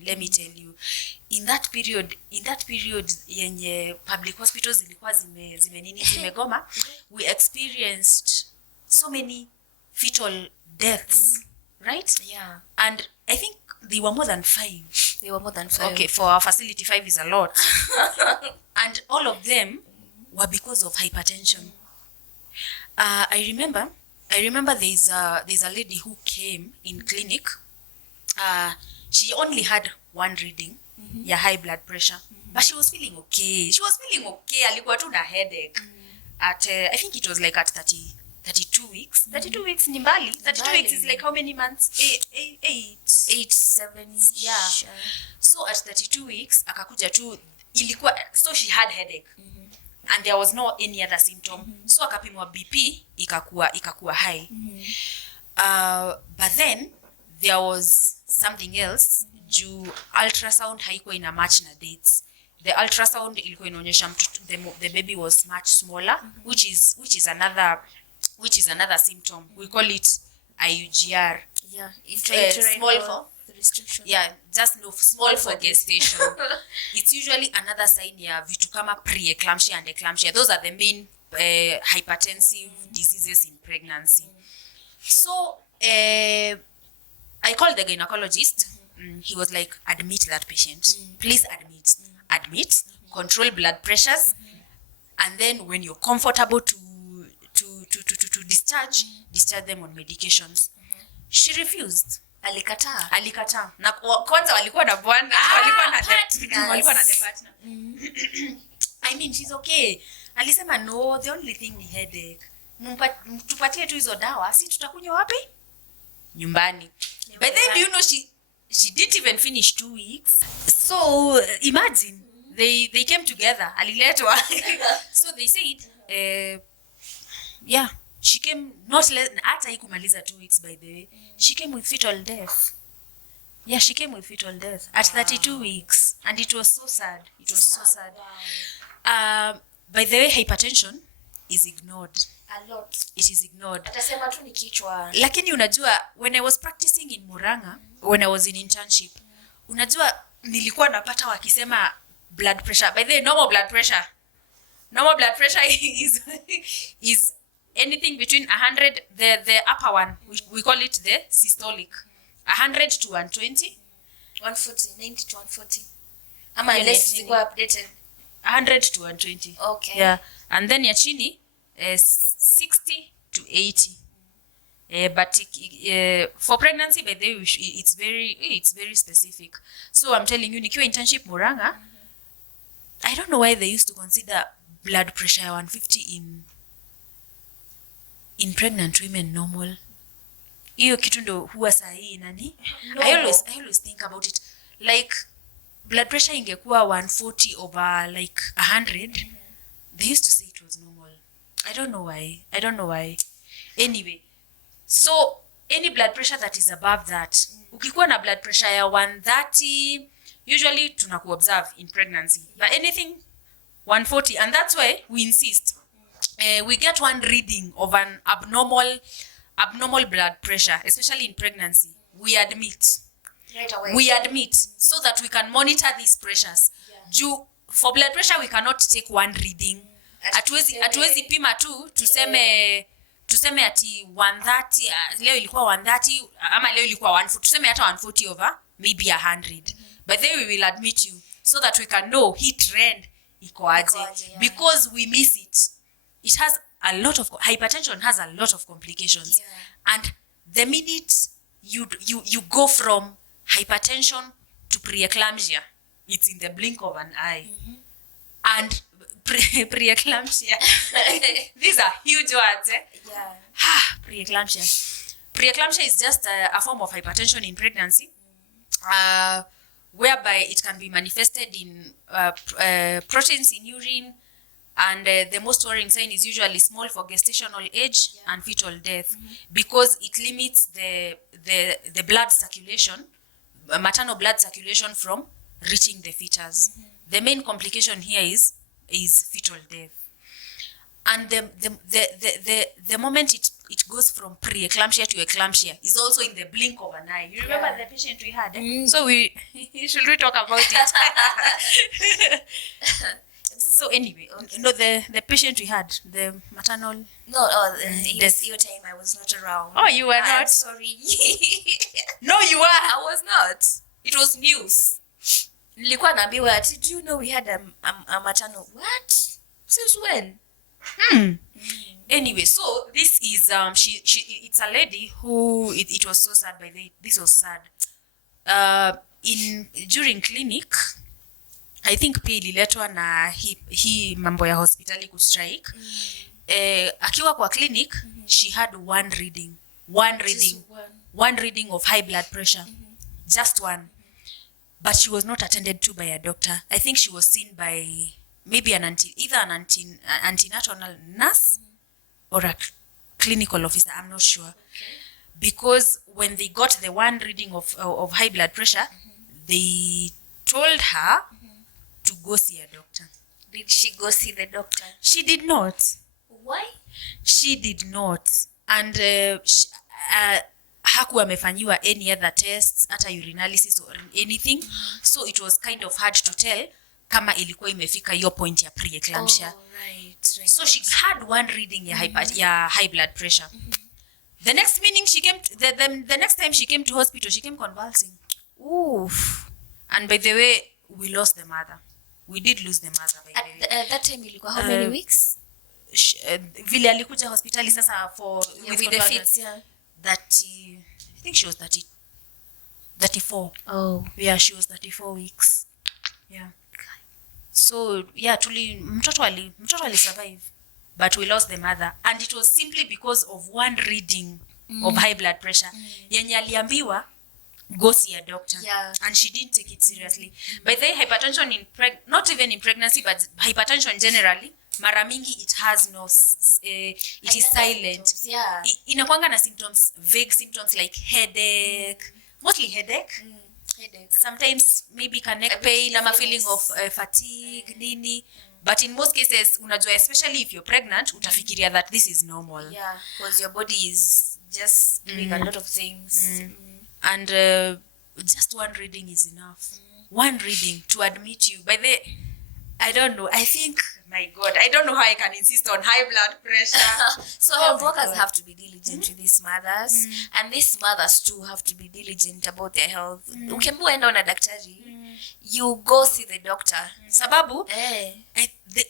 Let me tell you, in that period yenye public hospitals zilikuwa zimegoma, we experienced so many fetal deaths, right? Yeah. And I think they were more than 5. Okay, for our facility 5 is a lot. And all of them were because of hypertension. I remember there's a lady who came in clinic. She only had one reading, high blood pressure, but she was feeling okay. Alikuwa tu na headache. At I think it was like at 32 weeks. 32 weeks ni mbali. 32 weeks is like how many months? 8, 7. Yeah. So at 32 weeks akakuja tu so she had headache. And there was no any other symptom. So akapimwa BP ikakuwa high. But then there was something else. Juu ultrasound haikuwa ina match na dates. The ultrasound ilikuwa inaonyesha the baby was much smaller, which is another symptom. We call it IUGR. Yeah, small for restriction. Yeah, just no small for gestation. It's usually another sign ya vitu kama pre-eclampsia and eclampsia. Those are the main hypertensive diseases in pregnancy. So I called the gynecologist. He was like, admit that patient. Please admit. Control blood pressures. And then when you're comfortable to discharge them on medications. She refused. Alikataa. Na kwanza walikuwa na bwana, walikuwa na the partner. I mean, she's okay. Alisema no, the only thing ni headache. Tupatie tu hizo dawa, si tutakunywa wapi? nyumbani. By then, do you know she didn't even finish 2 weeks. So imagine they came together. Aliletwa. So they said, yeah, she came not less hata haikumaliza 2 weeks, by the way. She came with fetal death. Yeah, she came with fetal death at 32 weeks, and it was so sad. It was so sad. Wow. By the way, hypertension is ignored. A lot. It is ignored. Atasema tu ni kichwa. Lakini unajua, when I was practicing in Murang'a, when I was in internship, unajua nilikuwa napata wakisema blood pressure. By the way, normal blood pressure is anything between 100, the upper one, we call it the systolic, 100 to 120, 140, 90 to 140. Unless it's updated. 100 to 120. Okay. Yeah. And then ya chini 60 to 80. But for pregnancy, by the way, it's very specific. So I'm telling you, nikiwa internship Murang'a, I don't know why they used to consider blood pressure 150 in pregnant women normal. Hiyo kitu ndo huwa sahihi nani? No. I always think about it. Like blood pressure ingekuwa 140 over like 100, they used to say it was normal. I don't know why. Anyway, so any blood pressure that is above that, ukikuwa na blood pressure ya 130, usually tunakuobserve in pregnancy. But anything 140, and that's why we insist we get one reading of an abnormal blood pressure, especially in pregnancy. We admit Right away. We admit so that we can monitor these pressures. Yeah. For blood pressure we cannot take one reading. Hatuwezi pima tu tuseme ati 130, leo ilikuwa 130 ama leo ilikuwa 140, tuseme hata 140 over maybe 100. But then we will admit you so that we can know hii trend iko aje, yeah. Because we miss it. It has a lot of hypertension has a lot of complications. Yeah. And the minute you go from hypertension to preeclampsia, it's in the blink of an eye. And preeclampsia these are huge words, eh? Yeah. Preeclampsia is just a form of hypertension in pregnancy, whereby it can be manifested in proteins in urine, and the most worrying sign is usually small for gestational age, yeah. And fetal death, because it limits the blood circulation, maternal blood circulation, from reaching the fetus. The main complication here is fetal death. And the moment it goes from preeclampsia to eclampsia is also in the blink of an eye. You remember, yeah. The patient we had? So should we talk about it? So anyway, no, the patient we had, the maternal. Yes, your time I was not around. Oh, you were not? Sorry. No, you were. I was not. It was news. Nilikuwa naambiwa, did you know we had a maternal? What? Since when? Anyway, so this is it's a lady who it was so sad. By the way, this was sad. During clinic, I think pia ililetwa na hii mambo ya hospitali kustrike. Akiwa kwa clinic, she had one reading of high blood pressure. Just one. But she was not attended to by a doctor. I think she was seen by maybe either an antenatal nurse or a clinical officer. I'm not sure. Okay. Because when they got the one reading of high blood pressure, they told her to go see a doctor. Did she go see the doctor? She did not. Why? She did not. And hakuwa amefanyiwa any other tests, hata urinalysis or anything. So it was kind of hard to tell kama ilikuwa imefika hiyo point ya preeclampsia. Oh, right. So she had one reading ya high blood pressure. The next meaning she came the next time she came to hospital, she came convulsing. Oof. And by the way, we lost the mother. We did lose the mother by the way. At that time ilikuwa how many weeks? Vile alikuja hospitali sasa with the fits, yeah. I think she was 34. Oh. Yeah, she was 34 weeks. Yeah. So, yeah, mtoto ali survive. But we lost the mother. And it was simply because of one reading of high blood pressure yenye aliambiwa go see a doctor. And she didn't take it seriously. By the way, hypertension not even in pregnancy, but hypertension generally, mara mingi it has no it is silent. Inakuanga na symptoms, vague symptoms like headache, mostly headache. Sometimes maybe neck pain, a feeling of fatigue, nini. But in most cases, unajua, especially if you're pregnant, utafikiria that this is normal. Yeah, because your body is just doing a lot of things. And just one reading is enough. One reading to admit you. By the, I don't know. I think, my God, I don't know how I can insist on high blood pressure. So health workers have to be diligent with these mothers, and these mothers too have to be diligent about their health. Ukiambiwa enda na daktari, you go see the doctor. Sababu,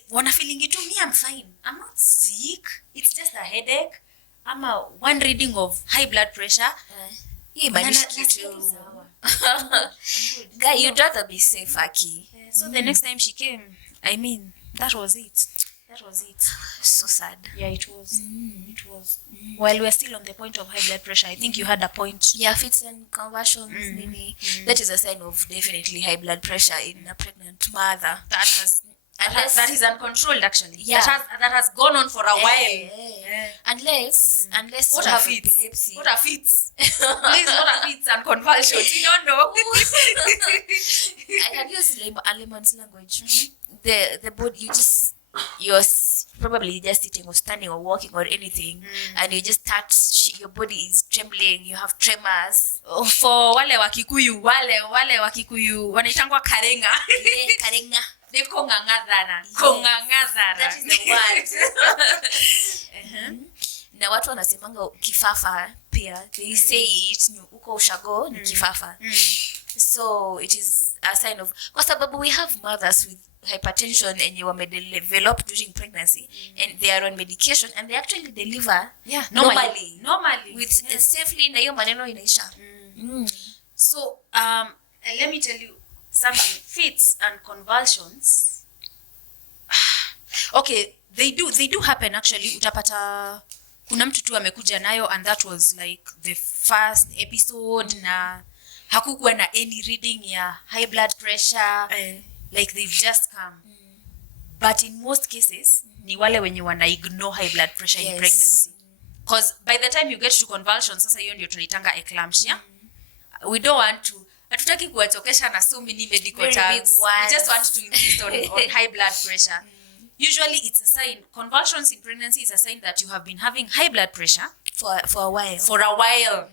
wana feeling tu, me I'm fine. I'm not sick. It's just a headache. I'm a one reading of high blood pressure. Guy, you'd rather be safe, Aki. So the next time she came, I mean, that was it. So sad. Yeah, it was. It was. While we're still on the point of high blood pressure, I think you had a point. Yeah, fits and conversions, maybe. That is a sign of definitely high blood pressure in a pregnant mother. That is uncontrolled, actually. Yeah. That has gone on for a while. Unless what you are have fits? epilepsy. What are fits? Please, what are fits and convulsions? You don't know. I can use layman's language. The body, you're probably just sitting or standing or walking or anything, and you just start, your body is trembling, you have tremors. For wale wa Kikuyu wanaitangwa karenga. Karenga. Kongang'adhana. That is the word. Na watu wanasemanga kifafa pia. They say it, uko ushago ni kifafa. So it is a sign of, kwa sababu we have mothers with hypertension and you were developed during pregnancy, and they are on medication and they actually deliver normally with safely, na hiyo maneno inaisha. So let me tell you something. Fits and convulsions, okay, they do happen actually. Utapata kuna mtu tu amekuja nayo, and that was like the first episode, na hakukuwa na any reading ya high blood pressure, like they've just come. But in most cases, ni wale wenye wana ignore high blood pressure in pregnancy. Because by the time you get to convulsions, sasa hiyo ndio tunaitanga eclampsia. We don't want to, hatutaki kuwatokesha na so many medical terms. We just want to insist on high blood pressure. Usually it's a sign, convulsions in pregnancy is a sign that you have been having high blood pressure for a while.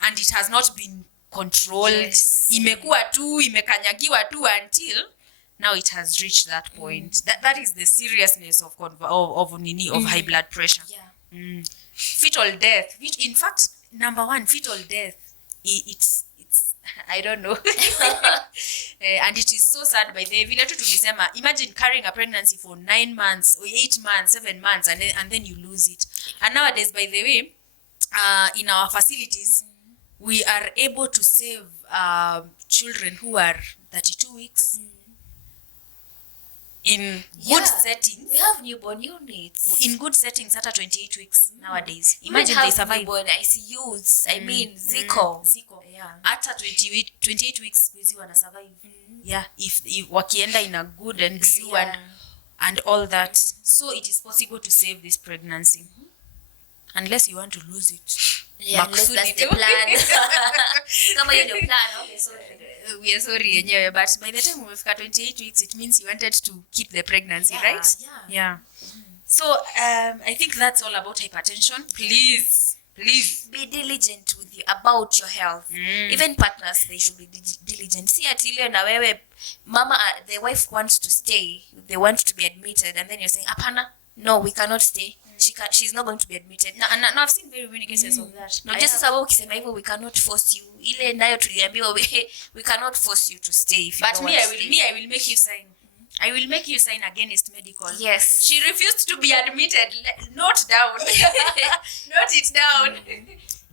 And it has not been controlled. Imekuwa tu, imekanyagiwa tu until now it has reached that point. That is the seriousness of high blood pressure. Fetal death, which in fact, number one, fetal death, it's I don't know. And it is so sad. By the vile tu tulisema, imagine carrying a pregnancy for 9 months or 8 months, 7 months, and then you lose it. And nowadays, by the way, in our facilities, we are able to save children who are 32 weeks. In good settings, we have newborn units. In good settings, at 28 weeks nowadays. Imagine they survive. Newborn ICUs. I mean, Ziko. Yeah. At 28 weeks, wizi wana survive. Yeah. If wakienda in a good NICU and all that. So it is possible to save this pregnancy. Unless you want to lose it. Yeah, unless that's the plan. Kama you the plan, okay, sorry. We are sorry, but by the time we've got 28 weeks, it means you wanted to keep the pregnancy, right? Yeah. So I think that's all about hypertension. Please be diligent about your health. Even partners, they should be diligent. See at ile na wewe mama, the wife wants to stay, they want to be admitted, and then you're saying apana, no, we cannot stay. She's not going to be admitted. No, I've seen very many cases of that. No, just sababu ukisema hivyo, we cannot force you. Ile nayo tuliambiwa, we cannot force you to stay if you but don't me, want to stay. I will make you sign. I will make you sign against medical. Yes. She refused to be admitted. Note down. Note it down.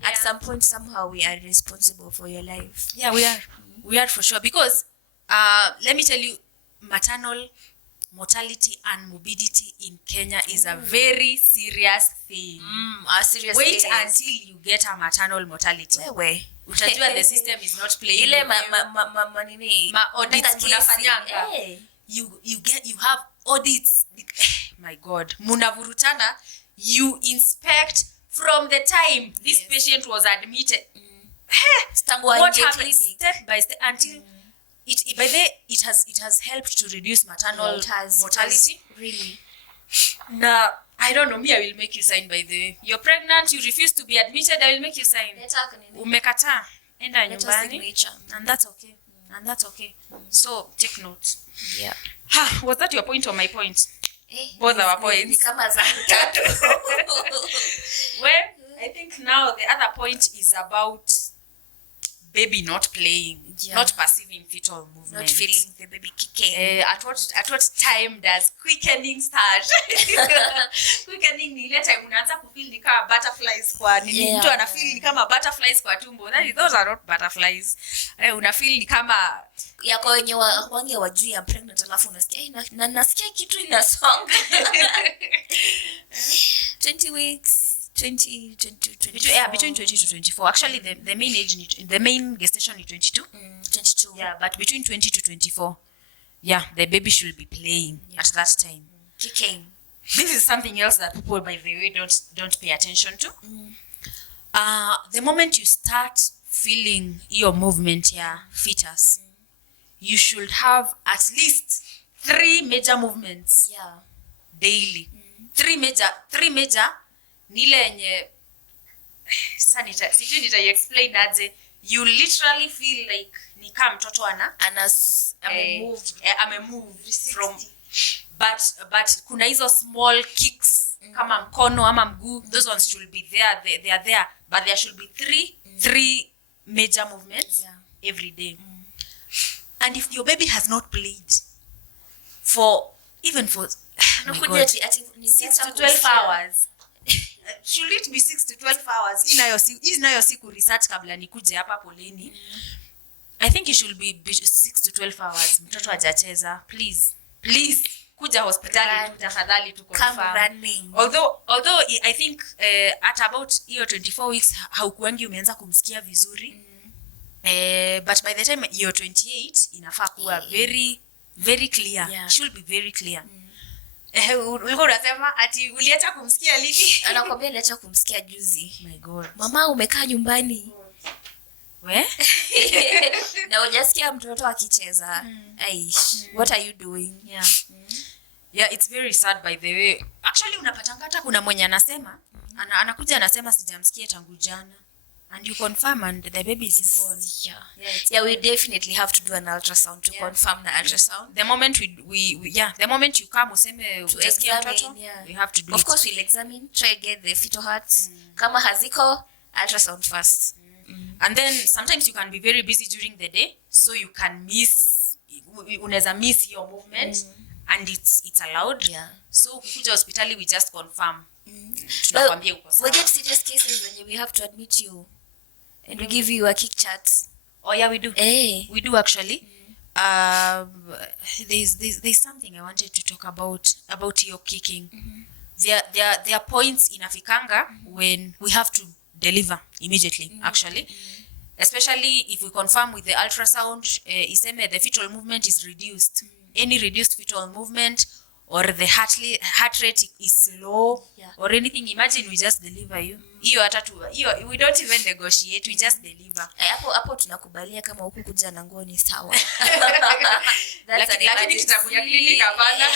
At some point, somehow, we are responsible for your life. Yeah, we are. We are for sure. Because, let me tell you, maternal mortality and morbidity in Kenya is a very serious thing. A serious Wait case. until you get a maternal mortality. Wewe. Utajua the system is not playing. Ile ma audits munafanyanga. You have audits. My God. Munavurutana. You inspect from the time this patient was admitted. What happened step by step until it has helped to reduce maternal mortality. Really. Nah, I don't know. Me, I will make you sign. By the way, you're pregnant. You refuse to be admitted. I will make you sign. Umekata. Enda nyumbani. And that's okay. And that's okay. So take note. Yeah. Was that your point or my point? Both our points. Well, I think now the other point is about baby not playing, not perceiving fetal movement, not feeling the baby kicking. At what time does quickening start? Quickening ni ile time unaanza kufeel ni kama butterflies kwa nini, mtu ana feel ni kama butterflies kwa tumbo. Those are not butterflies. Una feel ni kama yako wenye wange wajui ya pregnant, alafu unasikia na nasikia kitu inasonga. 20 weeks. 20 to 24. Between 20 to 24. Actually, the main gestation is 22. 22. Yeah, but between 20 to 24, yeah, the baby should be playing at that time. Kicking. This is something else that people, by the way, don't pay attention to. The moment you start feeling your movement, fetus, you should have at least 3 major movements. Yeah. Daily. 3 major. Nile yenye sijui nita-explain aje. You literally feel like ni kama mtoto amemove from but kuna hizo small kicks kama mkono ama mguu. Those ones should be there. They are there, but there should be 3 major movements every day. And if your baby has not played for 6 to 12 hours, should it be 6 to 12 hours? Inayo siku research kabla nikuje hapa poleni. I think it should be 6 to 12 hours. Mtoto hajacheza. Please kuja hospitali tafadhali to confirm. Although I think at about 24 weeks haukuangi umeanza kumsikia vizuri. But by the time 28 inafaa kuwa very very clear. Should be very clear. Ulikuwa unasema ati uliacha kumsikia lini? Anakuambia niliacha kumsikia juzi. My God. Mama umekaa nyumbani. We? Na hujasikia mtoto akicheza. What are you doing? Yeah, it's very sad by the way. Actually unapatanga hata kuna mwenye anasema, anakuja anasema sijamsikia tangu jana. And you confirm and the baby is gone. Yeah, we definitely have to do an ultrasound to confirm the ultrasound. The moment the moment you come useme utasikia mtoto, we have to do of course we'll examine, try get the fetal heart. Kama haziko, ultrasound first. And then sometimes you can be very busy during the day, so you can unaweza miss your movement. And it's allowed. So ukikuja hospitali we just confirm. Tunakwambia uko sawa. We get serious cases when we have to admit you and we give you a kick chat. Oh yeah, we do. We do actually. There's something I wanted to talk about your kicking. There are points inafikanga when we have to deliver immediately actually. Especially if we confirm with the ultrasound, iseme the fetal movement is reduced. Any reduced fetal movement or the heart rate is low or anything, imagine we just deliver you. We don't even negotiate, we just deliver. Hapo tunakubalia kama huku kuja na nguo ni sawa. Lakini kitabu ya clinic hapana.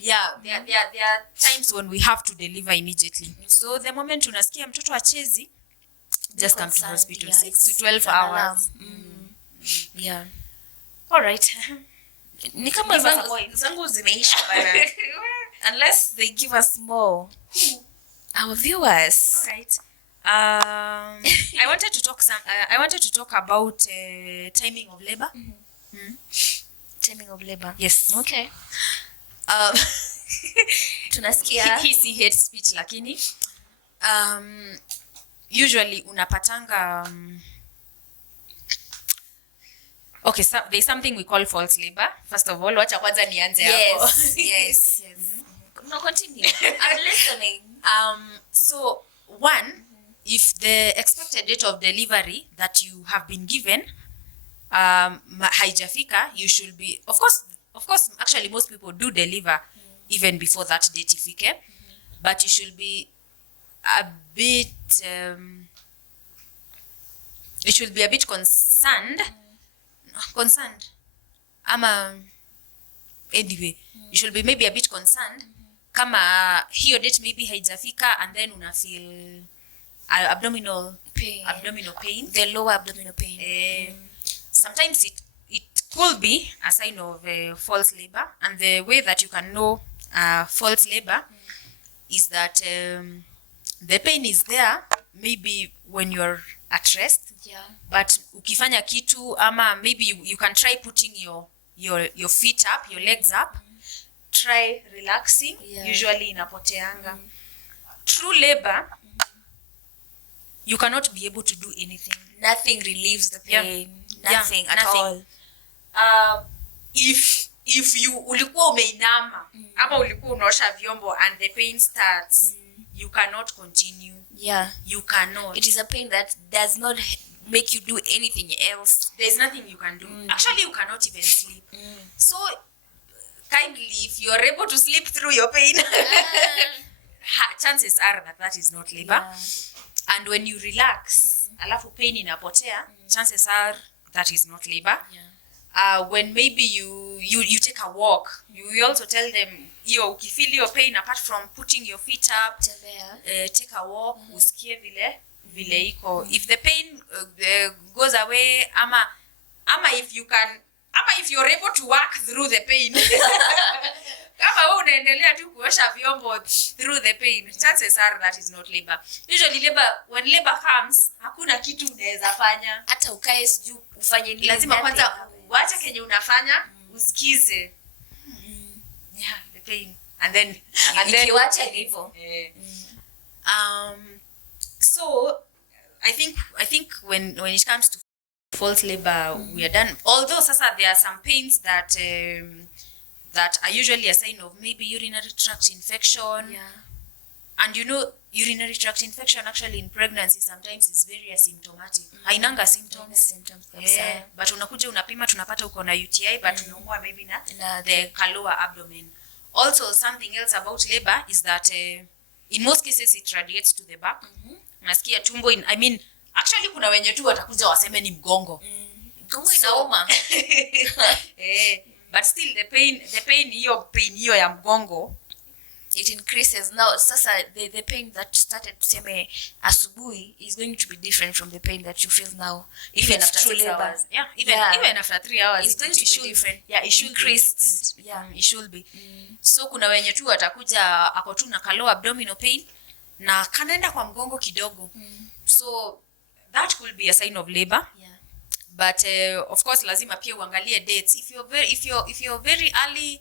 Yeah, there are times when we have to deliver immediately. So the moment unasikia mtoto achezi, just come to hospital. 6 to 12 hours. Yeah. All right. Ni kama zangu zimeisha bana. Unless they give us more. Our viewers. All right. I wanted to talk about timing of labor. Timing of labor. Yes. Okay. Tunasikia he hate speech lakini usually unapatanga Okay, so there's something we call false labor. First of all, wacha kwanza nianze hapo. Yes. No, continue. I'm listening. So one, if the expected date of delivery that you have been given haijafika, you should be, of course actually most people do deliver even before that date ifike, but you should be a bit concerned. Anyway, you should be maybe a bit concerned kama hiyo date maybe haijafika and then una feel abdominal pain, the lower abdominal pain. Sometimes it could be a sign of false labor, and the way that you can know false labor is that the pain is there maybe when you're at rest, but ukifanya kitu ama maybe you can try putting your feet up, your legs up, try relaxing, usually inapoteanga. True labor, you cannot be able to do anything. Nothing relieves the pain. Nothing at all. If you ulikuwa umeinama ama ulikuwa unaosha vyombo and the pain starts, you cannot continue. You cannot. It is a pain that does not make you do anything else. There's nothing you can do. Actually, you cannot even sleep. So kindly, if you're able to sleep through your pain, chances are that is not labor. And when you relax, alafu pain inapotea, chances are that is not labor. When maybe you take a walk, you also tell them ukifeel your pain, apart from putting your feet up, take a walk, usikie vile iko. If the pain goes away, ama if you're able to work through the pain, kama wewe unaendelea tu kuosha vyombo through the pain, chances are that is not labor. Usually when labor comes, hakuna kitu unaweza fanya. Hata ukae siju ufanye nini. Lazima kwanza uache kenye unafanya, usikize. The pain. And then ukiwacha hivyo. So I think when it comes to false labor, we are done. Although sasa there are some pains that are usually a sign of maybe urinary tract infection. And urinary tract infection actually in pregnancy sometimes is very asymptomatic. Hainanga symptoms. But unakuja unapima, tunapata uko na UTI, but unaumwa maybe na the lower abdomen. Also, something else about labor is that in most cases it radiates to the back. Unasikia tumbo actually kuna wenye tu watakuja waseme ni mgongo. Mgongo inauma. But still the pain hiyo ya mgongo, it increases. Now sasa the pain that started tuseme asubuhi is going to be different from the pain that you feel now, even after 6 hours. Even after 3 hours it's going to be different. It should increase. It should be. So kuna wenye tu watakuja ako tu na low abdominal pain na kanaenda kwa mgongo kidogo. So that could be a sign of labor. But of course lazima pia uangalie dates. If you're very early,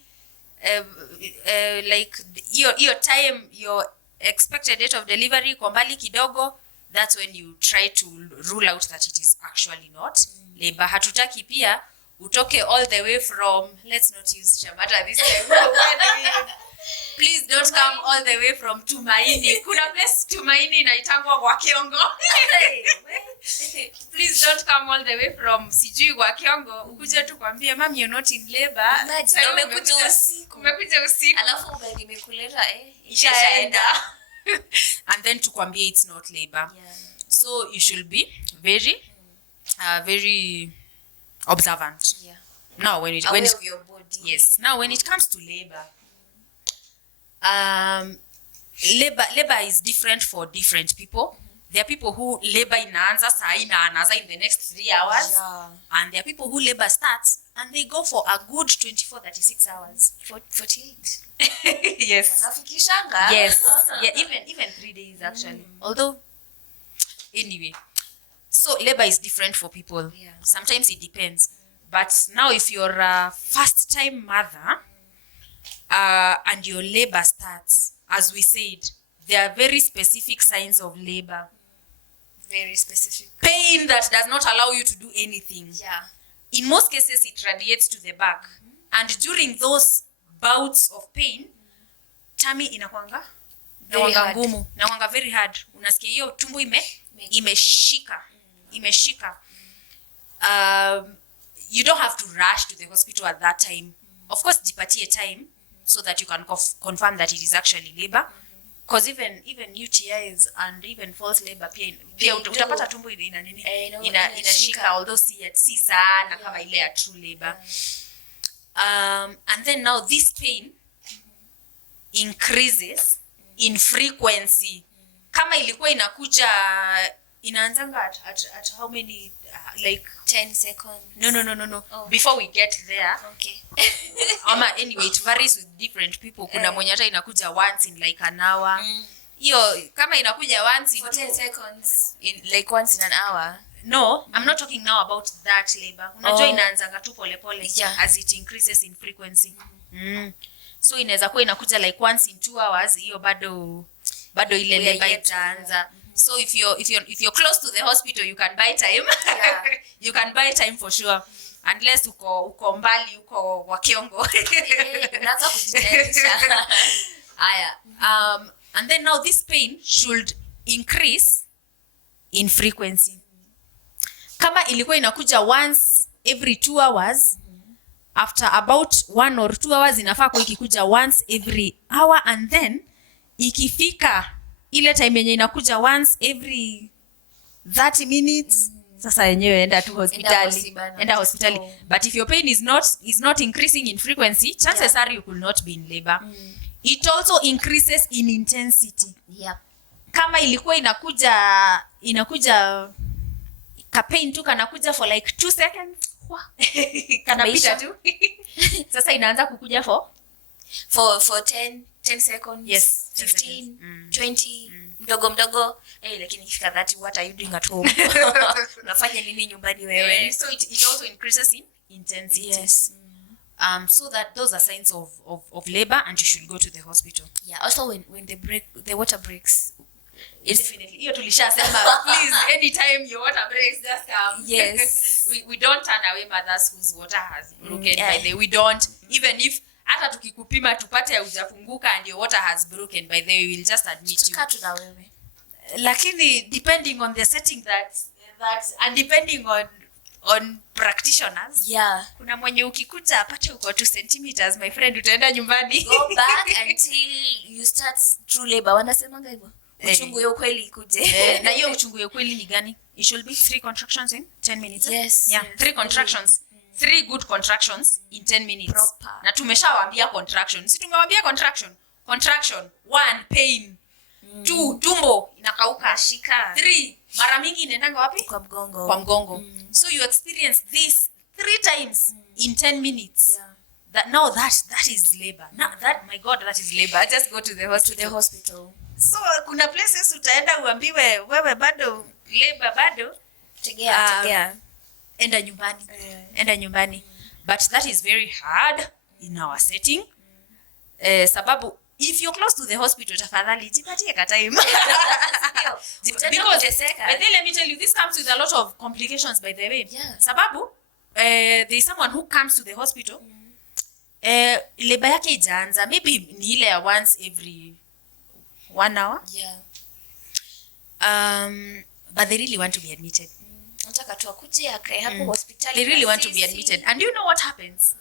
like your time, your expected date of delivery kwa mbali kidogo, that's when you try to rule out that it is actually not labor. Hatutaki pia utoke all the way from, let's not use Shamata this time. Please don't come all the way from Tumaini. Kuna place Tumaini inaitangwa kwa Kiongo. Please don't come all the way from sijui kwa Kiongo. Ukuje tu kwambie mom you're not in labor. Umekuja usiku. Alafu nimekuleta ishaenda. And then tukwambie it's not labor. So you should be very observant. Now when it your body. Yes. Now when it comes to labor, labor is different for different people. There are people who labor inaanza saa ina anaanza in the next 3 hours. And there are people who labor starts and they go for a good 24-36 hours. 48. Yes. Wanafikishanga. Yes. Even 3 days actually. Although anyway. So labor is different for people. Sometimes it depends. But now if you're a first time mother, and your labor starts, as we said, there are very specific signs of labor. Very specific. Pain that does not allow you to do anything. in most cases it radiates to the back. And during those bouts of pain, tummy inakuanga ngumu, inakuanga very hard. Unasikia hiyo tumbo imeshika. You don't have to rush to the hospital at that time. Of course, jipatie time so that you can confirm that it is actually labor. Because even UTIs and even false labor pia utapata tumbo inashika, although si sana kama ile ya true labor. And then now this pain increases in frequency. Kama ilikuwa inaanzanga at how many like 10 seconds? No. Oh. Before we get there. Okay. Anyway, it varies with different people. Kuna mwenye hata inakuja once in like an hour. Hiyo kama inakuja once in 10 seconds like once in an hour. No, I'm not talking now about that labor. Unajua inaanzanga tu pole as it increases in frequency. So inaweza kuwa inakuja like once in 2 hours, hiyo bado ile labor itaanza. So if you're close to the hospital, you can buy time. Yeah. You can buy time for sure. Unless uko mbali, uko Wakiongo. Unaanza kujitayarisha. Aya. And then now this pain should increase in frequency. Kama ilikuwa inakuja once every 2 hours, after about 1 or 2 hours inafaa kuwa ikikuja once every hour, and then ikifika ile time yenye inakuja once every 30 minutes, sasa yenyewe enda hospitali. But if your pain is not increasing in frequency, chances are you could not be in labor. It also increases in intensity. Yep. Kama ilikuwa inakuja ka pain tu kanakuja for like 2 seconds. Kanapita tu. Sasa inaanza kukuja for 10 seconds. Yes, 15, 20, mdogo. Lakini ikifika 30, what are you doing at home? Unafanya nini nyumbani wewe? So it also increases in intensity. Yes. So that those are signs of labor, and you should go to the hospital. Yeah. Also when the water breaks. Definitely. Hiyo tulishasema, please, anytime your water breaks, just come. Yes. we don't turn away mothers whose water has broken. By the way, we don't, even if hata tukikupima tupate hujafunguka and your water has broken, by the way, we will just admit you. Tukatuna wewe. Lakini depending on the setting that and depending on practitioners. Yeah. Kuna mwenye ukikuja apate uko 2 centimeters, my friend, utaenda nyumbani. Go back until you start true labor. Wanasemanga hivyo. Uchungu ya ukweli ikuje. Na hiyo uchungu ya ukweli ni gani? It should be 3 contractions in 10 minutes. Yes. Yeah, 3 contractions. 3 good contractions in 10 minutes. Proper. Na tumeshawaambia contraction. Si tumewaambia contraction. Contraction. 1, pain. 2, tumbo inakauka. Shika. 3, mara mingi inaendanga wapi? Kwa mgongo. So you experience this 3 times in 10 minutes. Yeah. That is labor. Now my God, that is labor. I just go to the hospital. So kuna places utaenda uambiwe wewe bado labor bado. Tegea. Enda nyumbani. But that is very hard in our setting. Sababu if you're close to the hospital, tafadhali jipatie ka time. Because let me tell you, this comes with a lot of complications, by the way. Yeah. Sababu there's someone who comes to the hospital, labor yake ijaanza, maybe ni ile ya once every 1 hour. Yeah. But they really want to be admitted. Nataka tu akuje akae hapo hospitali. They really want to be admitted. And you know what happens?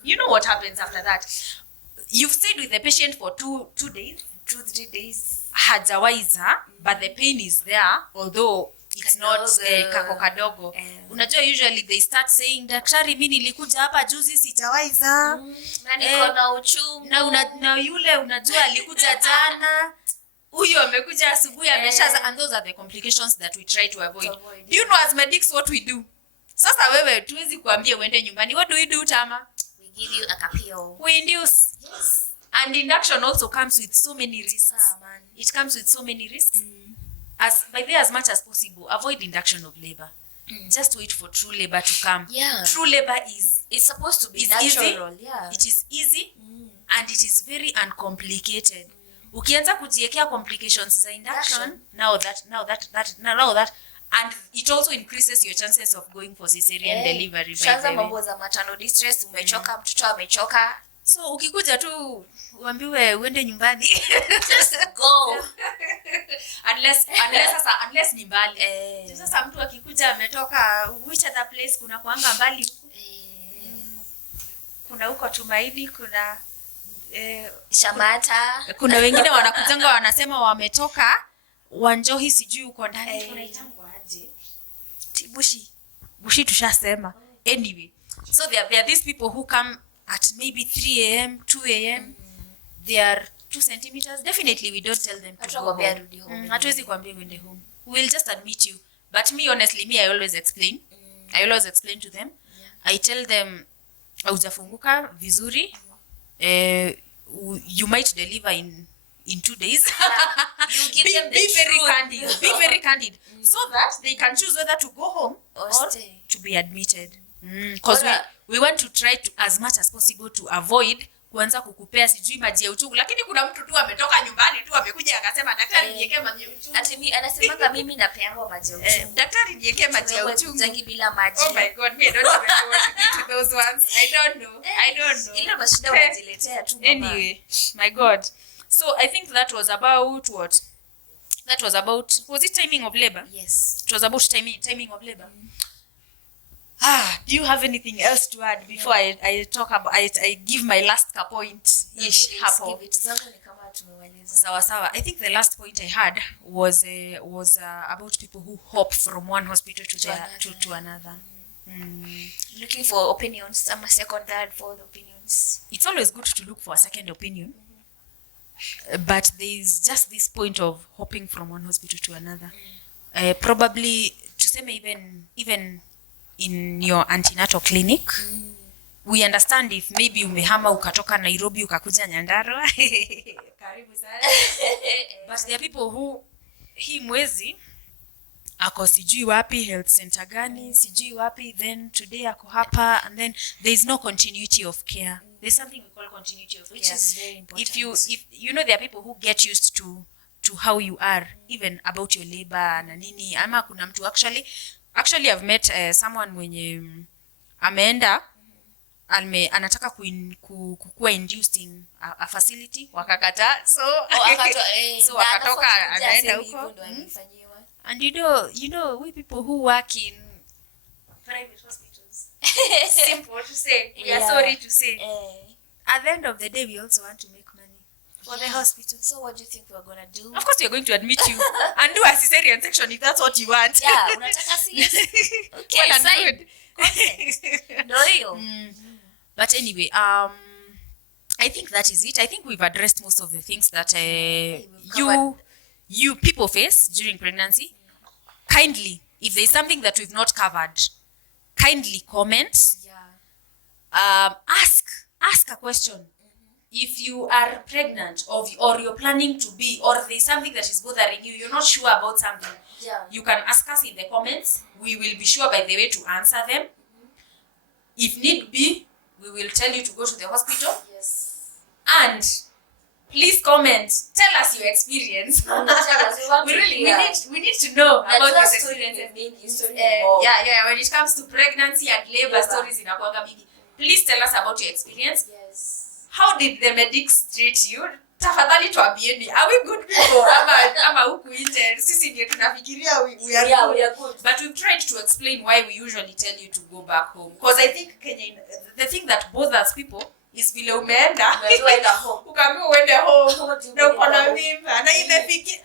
After that? You've stayed with the patient for 2 days, 2-3 days. Hajawaiza, but the pain is there, although it's not kako kadogo. Unajua usually they start saying, daktari, mimi nilikuja hapa juzi sijawaiza. Na niko na uchungu. Na yule unajua alikuja jana. Huyo amekuja asubuhi ameshaza, and those are the complications that we try to avoid. Do you know as medics what we do? Sasa wewe tuwezi kuambia uende nyumbani. What do we do, Tama? We give you a capio. We induce. Yes. And induction also comes with so many risks. Man. It comes with so many risks. As much as possible, avoid induction of labor. Just wait for true labor to come. Yeah. True labor it's supposed to be natural. Easy. Yeah. It is easy and it is very uncomplicated. Ukianza kujiwekea complications za induction, now that and it also increases your chances of going for cesarean delivery. Shanza mambo za maternal distress, umechoka, mtoto amechoka. So ukikuja tu uambiwe uende nyumbani. Just go. unless ni mbali. Sasa mtu akikuja ametoka which other place, kuna kuanga mbali huko. Kuna huko Tumaini, kuna Shamata. Kuna wengine wanakujanga wanasema wametoka Wanjohi, sijui uko ndani tunaitangwa aje. Bushi tushasema. Anyway, so there are these people who come at maybe 3 a.m., 2 a.m. They are 2 centimeters. Definitely we don't tell them to go home. Hatuwezi kuambia uende home. We will just admit you. But me, honestly, I always explain. I always explain to them. I tell them, haujafunguka vizuri. You might deliver in 2 days. You give them the be very truth. candid. Be very candid. So that they can choose whether to go home or stay. To be admitted. Because we want to try to as much as possible to avoid kuanza kukupea sijui maji ya uchungu, lakini kuna mtu tu ametoka nyumbani tu amekuja akasema daktari niwekee maji ya uchungu. Ati mimi anasemanga mimi napeanga maji ya uchungu. Daktari niwekee maji ya uchungu. Zangi bila maji. Oh my god, me I don't even want to do those ones. I don't know. Ile mashida unajiletea tu mama. Anyway, my god. So I think that was about what? That was about, was it timing of labor? Yes. It was about timing of labor. Do you have anything else to add before I talk about I give my last point ish hapo? Sawa. I think the last point I had was about people who hop from one hospital to another. Looking for opinions, some second, third, fourth opinions. It's always good to look for a second opinion. But there's just this point of hopping from one hospital to another. Probably to say even in your antenatal clinic, we understand if maybe umehama ukatoka Nairobi ukakuja Nyandarua. Karibu sana. But there are people who hii mwezi ako sijui wapi, health center gani sijui wapi, then today ako hapa, and then there is no continuity of care. There's something we call continuity of care, which is very important. If you know, there are people who get used to how you are, even about your labor na nini. Ama kuna mtu actually I've met someone mwenye ameenda anataka kukua induced in a facility, wakakata, so wakatoka anaenda huko. And you know we people who work in private hospitals, simple to say, we are sorry to say, at the end of the day we also want to make money for the hospital. So what do you think we're gonna do? Of course we're going to admit you and do a cesarean section if that's what you want. Yeah, unataka CS. Okay, well and good. No. But anyway, I think that is it. I think we've addressed most of the things that you people face during pregnancy. Kindly, if there's something that we've not covered, kindly comment. Yeah. Ask a question. If you are pregnant or you're planning to be, or there's something that is bothering you, you're not sure about something, you can ask us in the comments. We will be sure, by the way, to answer them. If need be, we will tell you to go to the hospital. Yes. And please comment. Tell us your experience. Tell us. We need to know about your experience. When it comes to pregnancy and labor stories in Akwanga Mingi, please tell us about your experience. Yes. How did the medics treat you? Tafadhali tuambieni. Are we good people? Ama huku nje sisi ndio tunafikiria we are good. But we've tried to explain why we usually tell you to go back home. Because I think Kenya, the thing that bothers people is vile umeenda ukaambiwa uende home na uko na mimba na imefikia.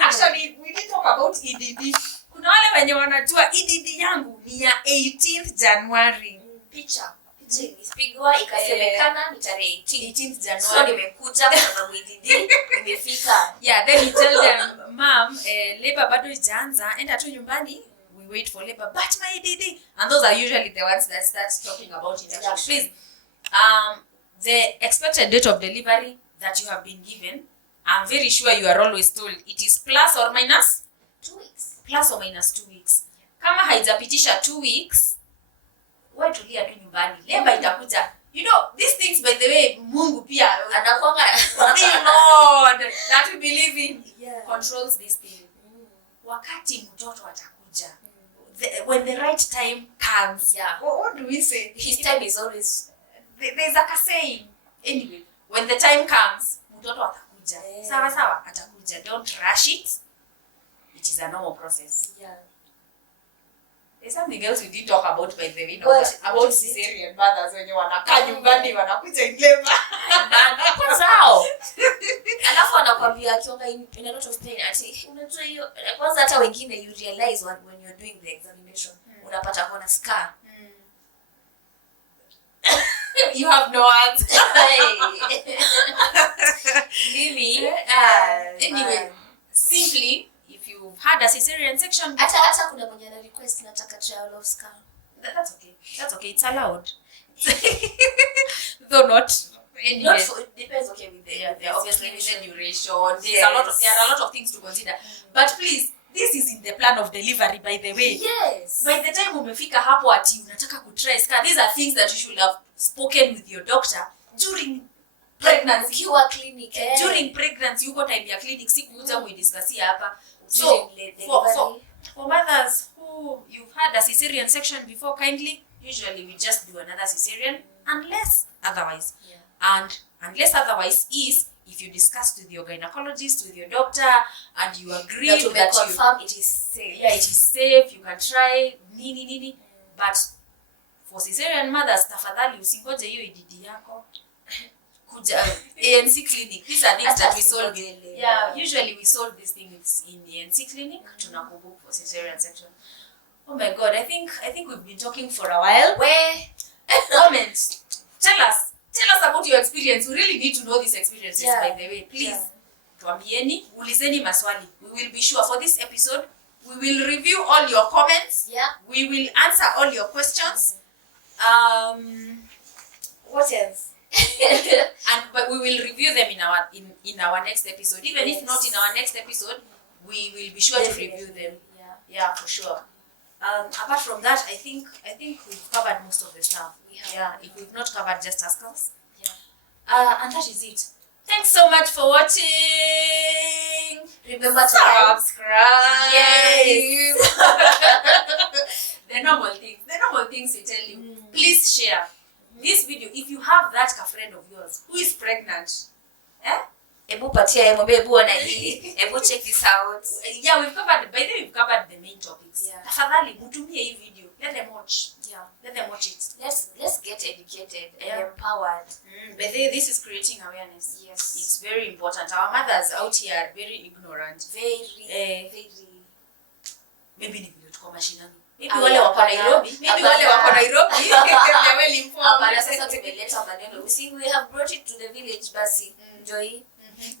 Actually we didn't talk about EDD. Kuna wale wenye wanajua EDD yangu ni ya 18th January. Picha ilipigwa ikasemekana ni tarehe 18th January. So nimekuja kwa sababu EDD imefika. Yeah, then you tell them, mom, labor bado ijaanza, enda tu nyumbani, we wait for labor, but my EDD. And those are usually the ones that start talking about induction. Please, the expected date of delivery that you have been given, I'm very sure you are always told it is plus or minus 2 weeks. Plus or minus 2 weeks. Kama haijapitisha 2 weeks, wewe tulia tu nyumbani. Labor itakuja. You know, these things, by the way, Mungu pia anakuanga Lord that we believe in controls this thing. wakati mtoto atakuja. When the right time comes. Yeah. What do we say? His time is always... There's like a saying. Anyway, when the time comes, mtoto atakuja. Sawa, atakuja. Don't rush it. It is a normal process. Yeah. There's something else we didn't talk about, by the way. About cesarean mothers when you wanakaa nyumbani wanakuja in labor. Sawa. Alafu anakwambia akiona in a lot of pain ati unajua hiyo kwanza hata wengine you realize when you're doing the examination unapata kuna scar. You have no words. Really? Anyway, simply if you've had a cesarean section, hata kuna mwenye ana request nataka trial of scar. That's okay. It's allowed. Though not anyway. Not for, it depends with the obviously with the duration. There are a lot of things to consider. But please, this is in the plan of delivery, by the way. Yes. By the time umefika hapo ati unataka kutry scar, these are things that you should have spoken with your doctor during pregnancy. Ukiwa clinic. During pregnancy, uko time ya clinic, si kuja muidiscusia hapa. So, for mothers who you've had a cesarean section before, kindly, usually we just do another cesarean, unless otherwise. Yeah. And unless otherwise is if you discussed with your gynecologist, with your doctor, and you agree that you confirm it is safe. Yeah, it is safe. You can try. Nini. But for cesarean mothers, tafadhali usingoje hiyo ididi yako. Kuja ANC clinic. These are things that we solve. Yeah, usually we solve these things in the ANC clinic. Tunakubook for cesarean section. Oh my God, I think we've been talking for a while. Where? Comment. Tell us about your experience. We really need to know these experiences, by the way. Please, tuambieni, ulizeni maswali. We will be sure for this episode. We will review all your comments. Yeah. We will answer all your questions. What else? But we will review them in our next episode. Even if not in our next episode, we will be sure to review them. Yeah, for sure. Apart from that, I think we've covered most of the stuff. If we've not covered, just ask us. And that is it. Thanks so much for watching. Remember to subscribe. Yes. The normal things we tell you. Please share this video if you have that friend of yours who is pregnant. Ebu patia mwambie ebu ona hii. Ebu check this out. Yeah, we've covered the main topics. Tafadhali mtumie hii video. Let them watch. Let them watch it. Let's get educated and empowered. But this is creating awareness. Yes. It's very important. Our mothers out here are very ignorant. Very. Maybe ni vile tuko mashinani. Maybe wale wako Nairobi. They well informed. Hapana, sasa tumeleta maneno. We see we have brought it to the village basi. Enjoy.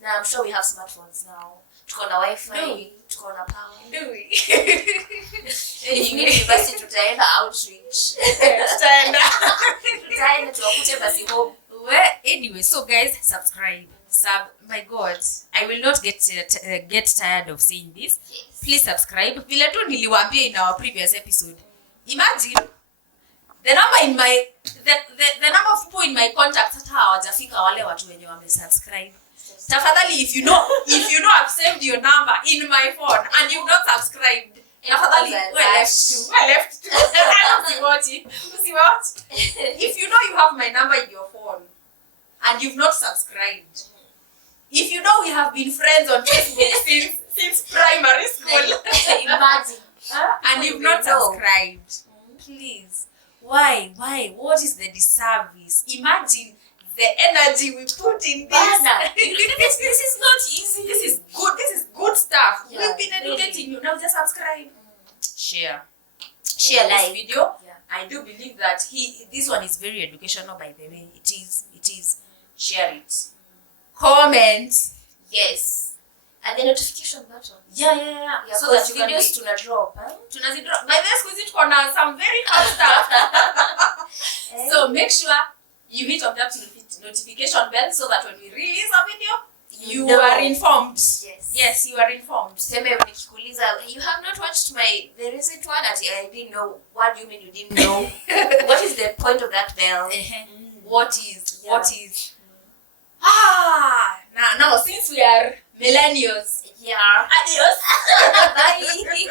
Now I'm sure we have smartphones now. Tuko na wifi, tuko na power. Do we? Anyway, basi tutaenda outreach. Tutaenda tuwakute basi home. Well, anyway, so guys, subscribe. My God, I will not get tired of saying this. Yes. Please subscribe. Vile tu niliwaambia in our previous episode. Imagine the number of people in my contacts hata hawajafika wale watu wenye wamesubscribe. Tafadhali, if you know I've saved your number in my phone and you've not subscribed, tafadhali, we're left to. I don't see what. If you know you have my number in your phone and you've not subscribed, if you know we have been friends on Facebook since primary school, Imagine. And you've not subscribed, please. Why? What is the disservice? Imagine the energy we put in this. This is not easy. This is good stuff. We've been educating you. Now just subscribe. Share this video. I do believe that this one is very educational, by the way. It is. Share it. Comment. Yes. And the notification button. Yeah. So that you videos can drop. Tunazidrop. By the way, corner some very hot stuff. So make sure you hit on that notification bell so that when we release a video, you are informed. Yes, you are informed. You have not watched the recent one that I didn't know. What do you mean you didn't know? What is the point of that bell? What is? Now since we are Millennials. Yeah. Adios. Bye.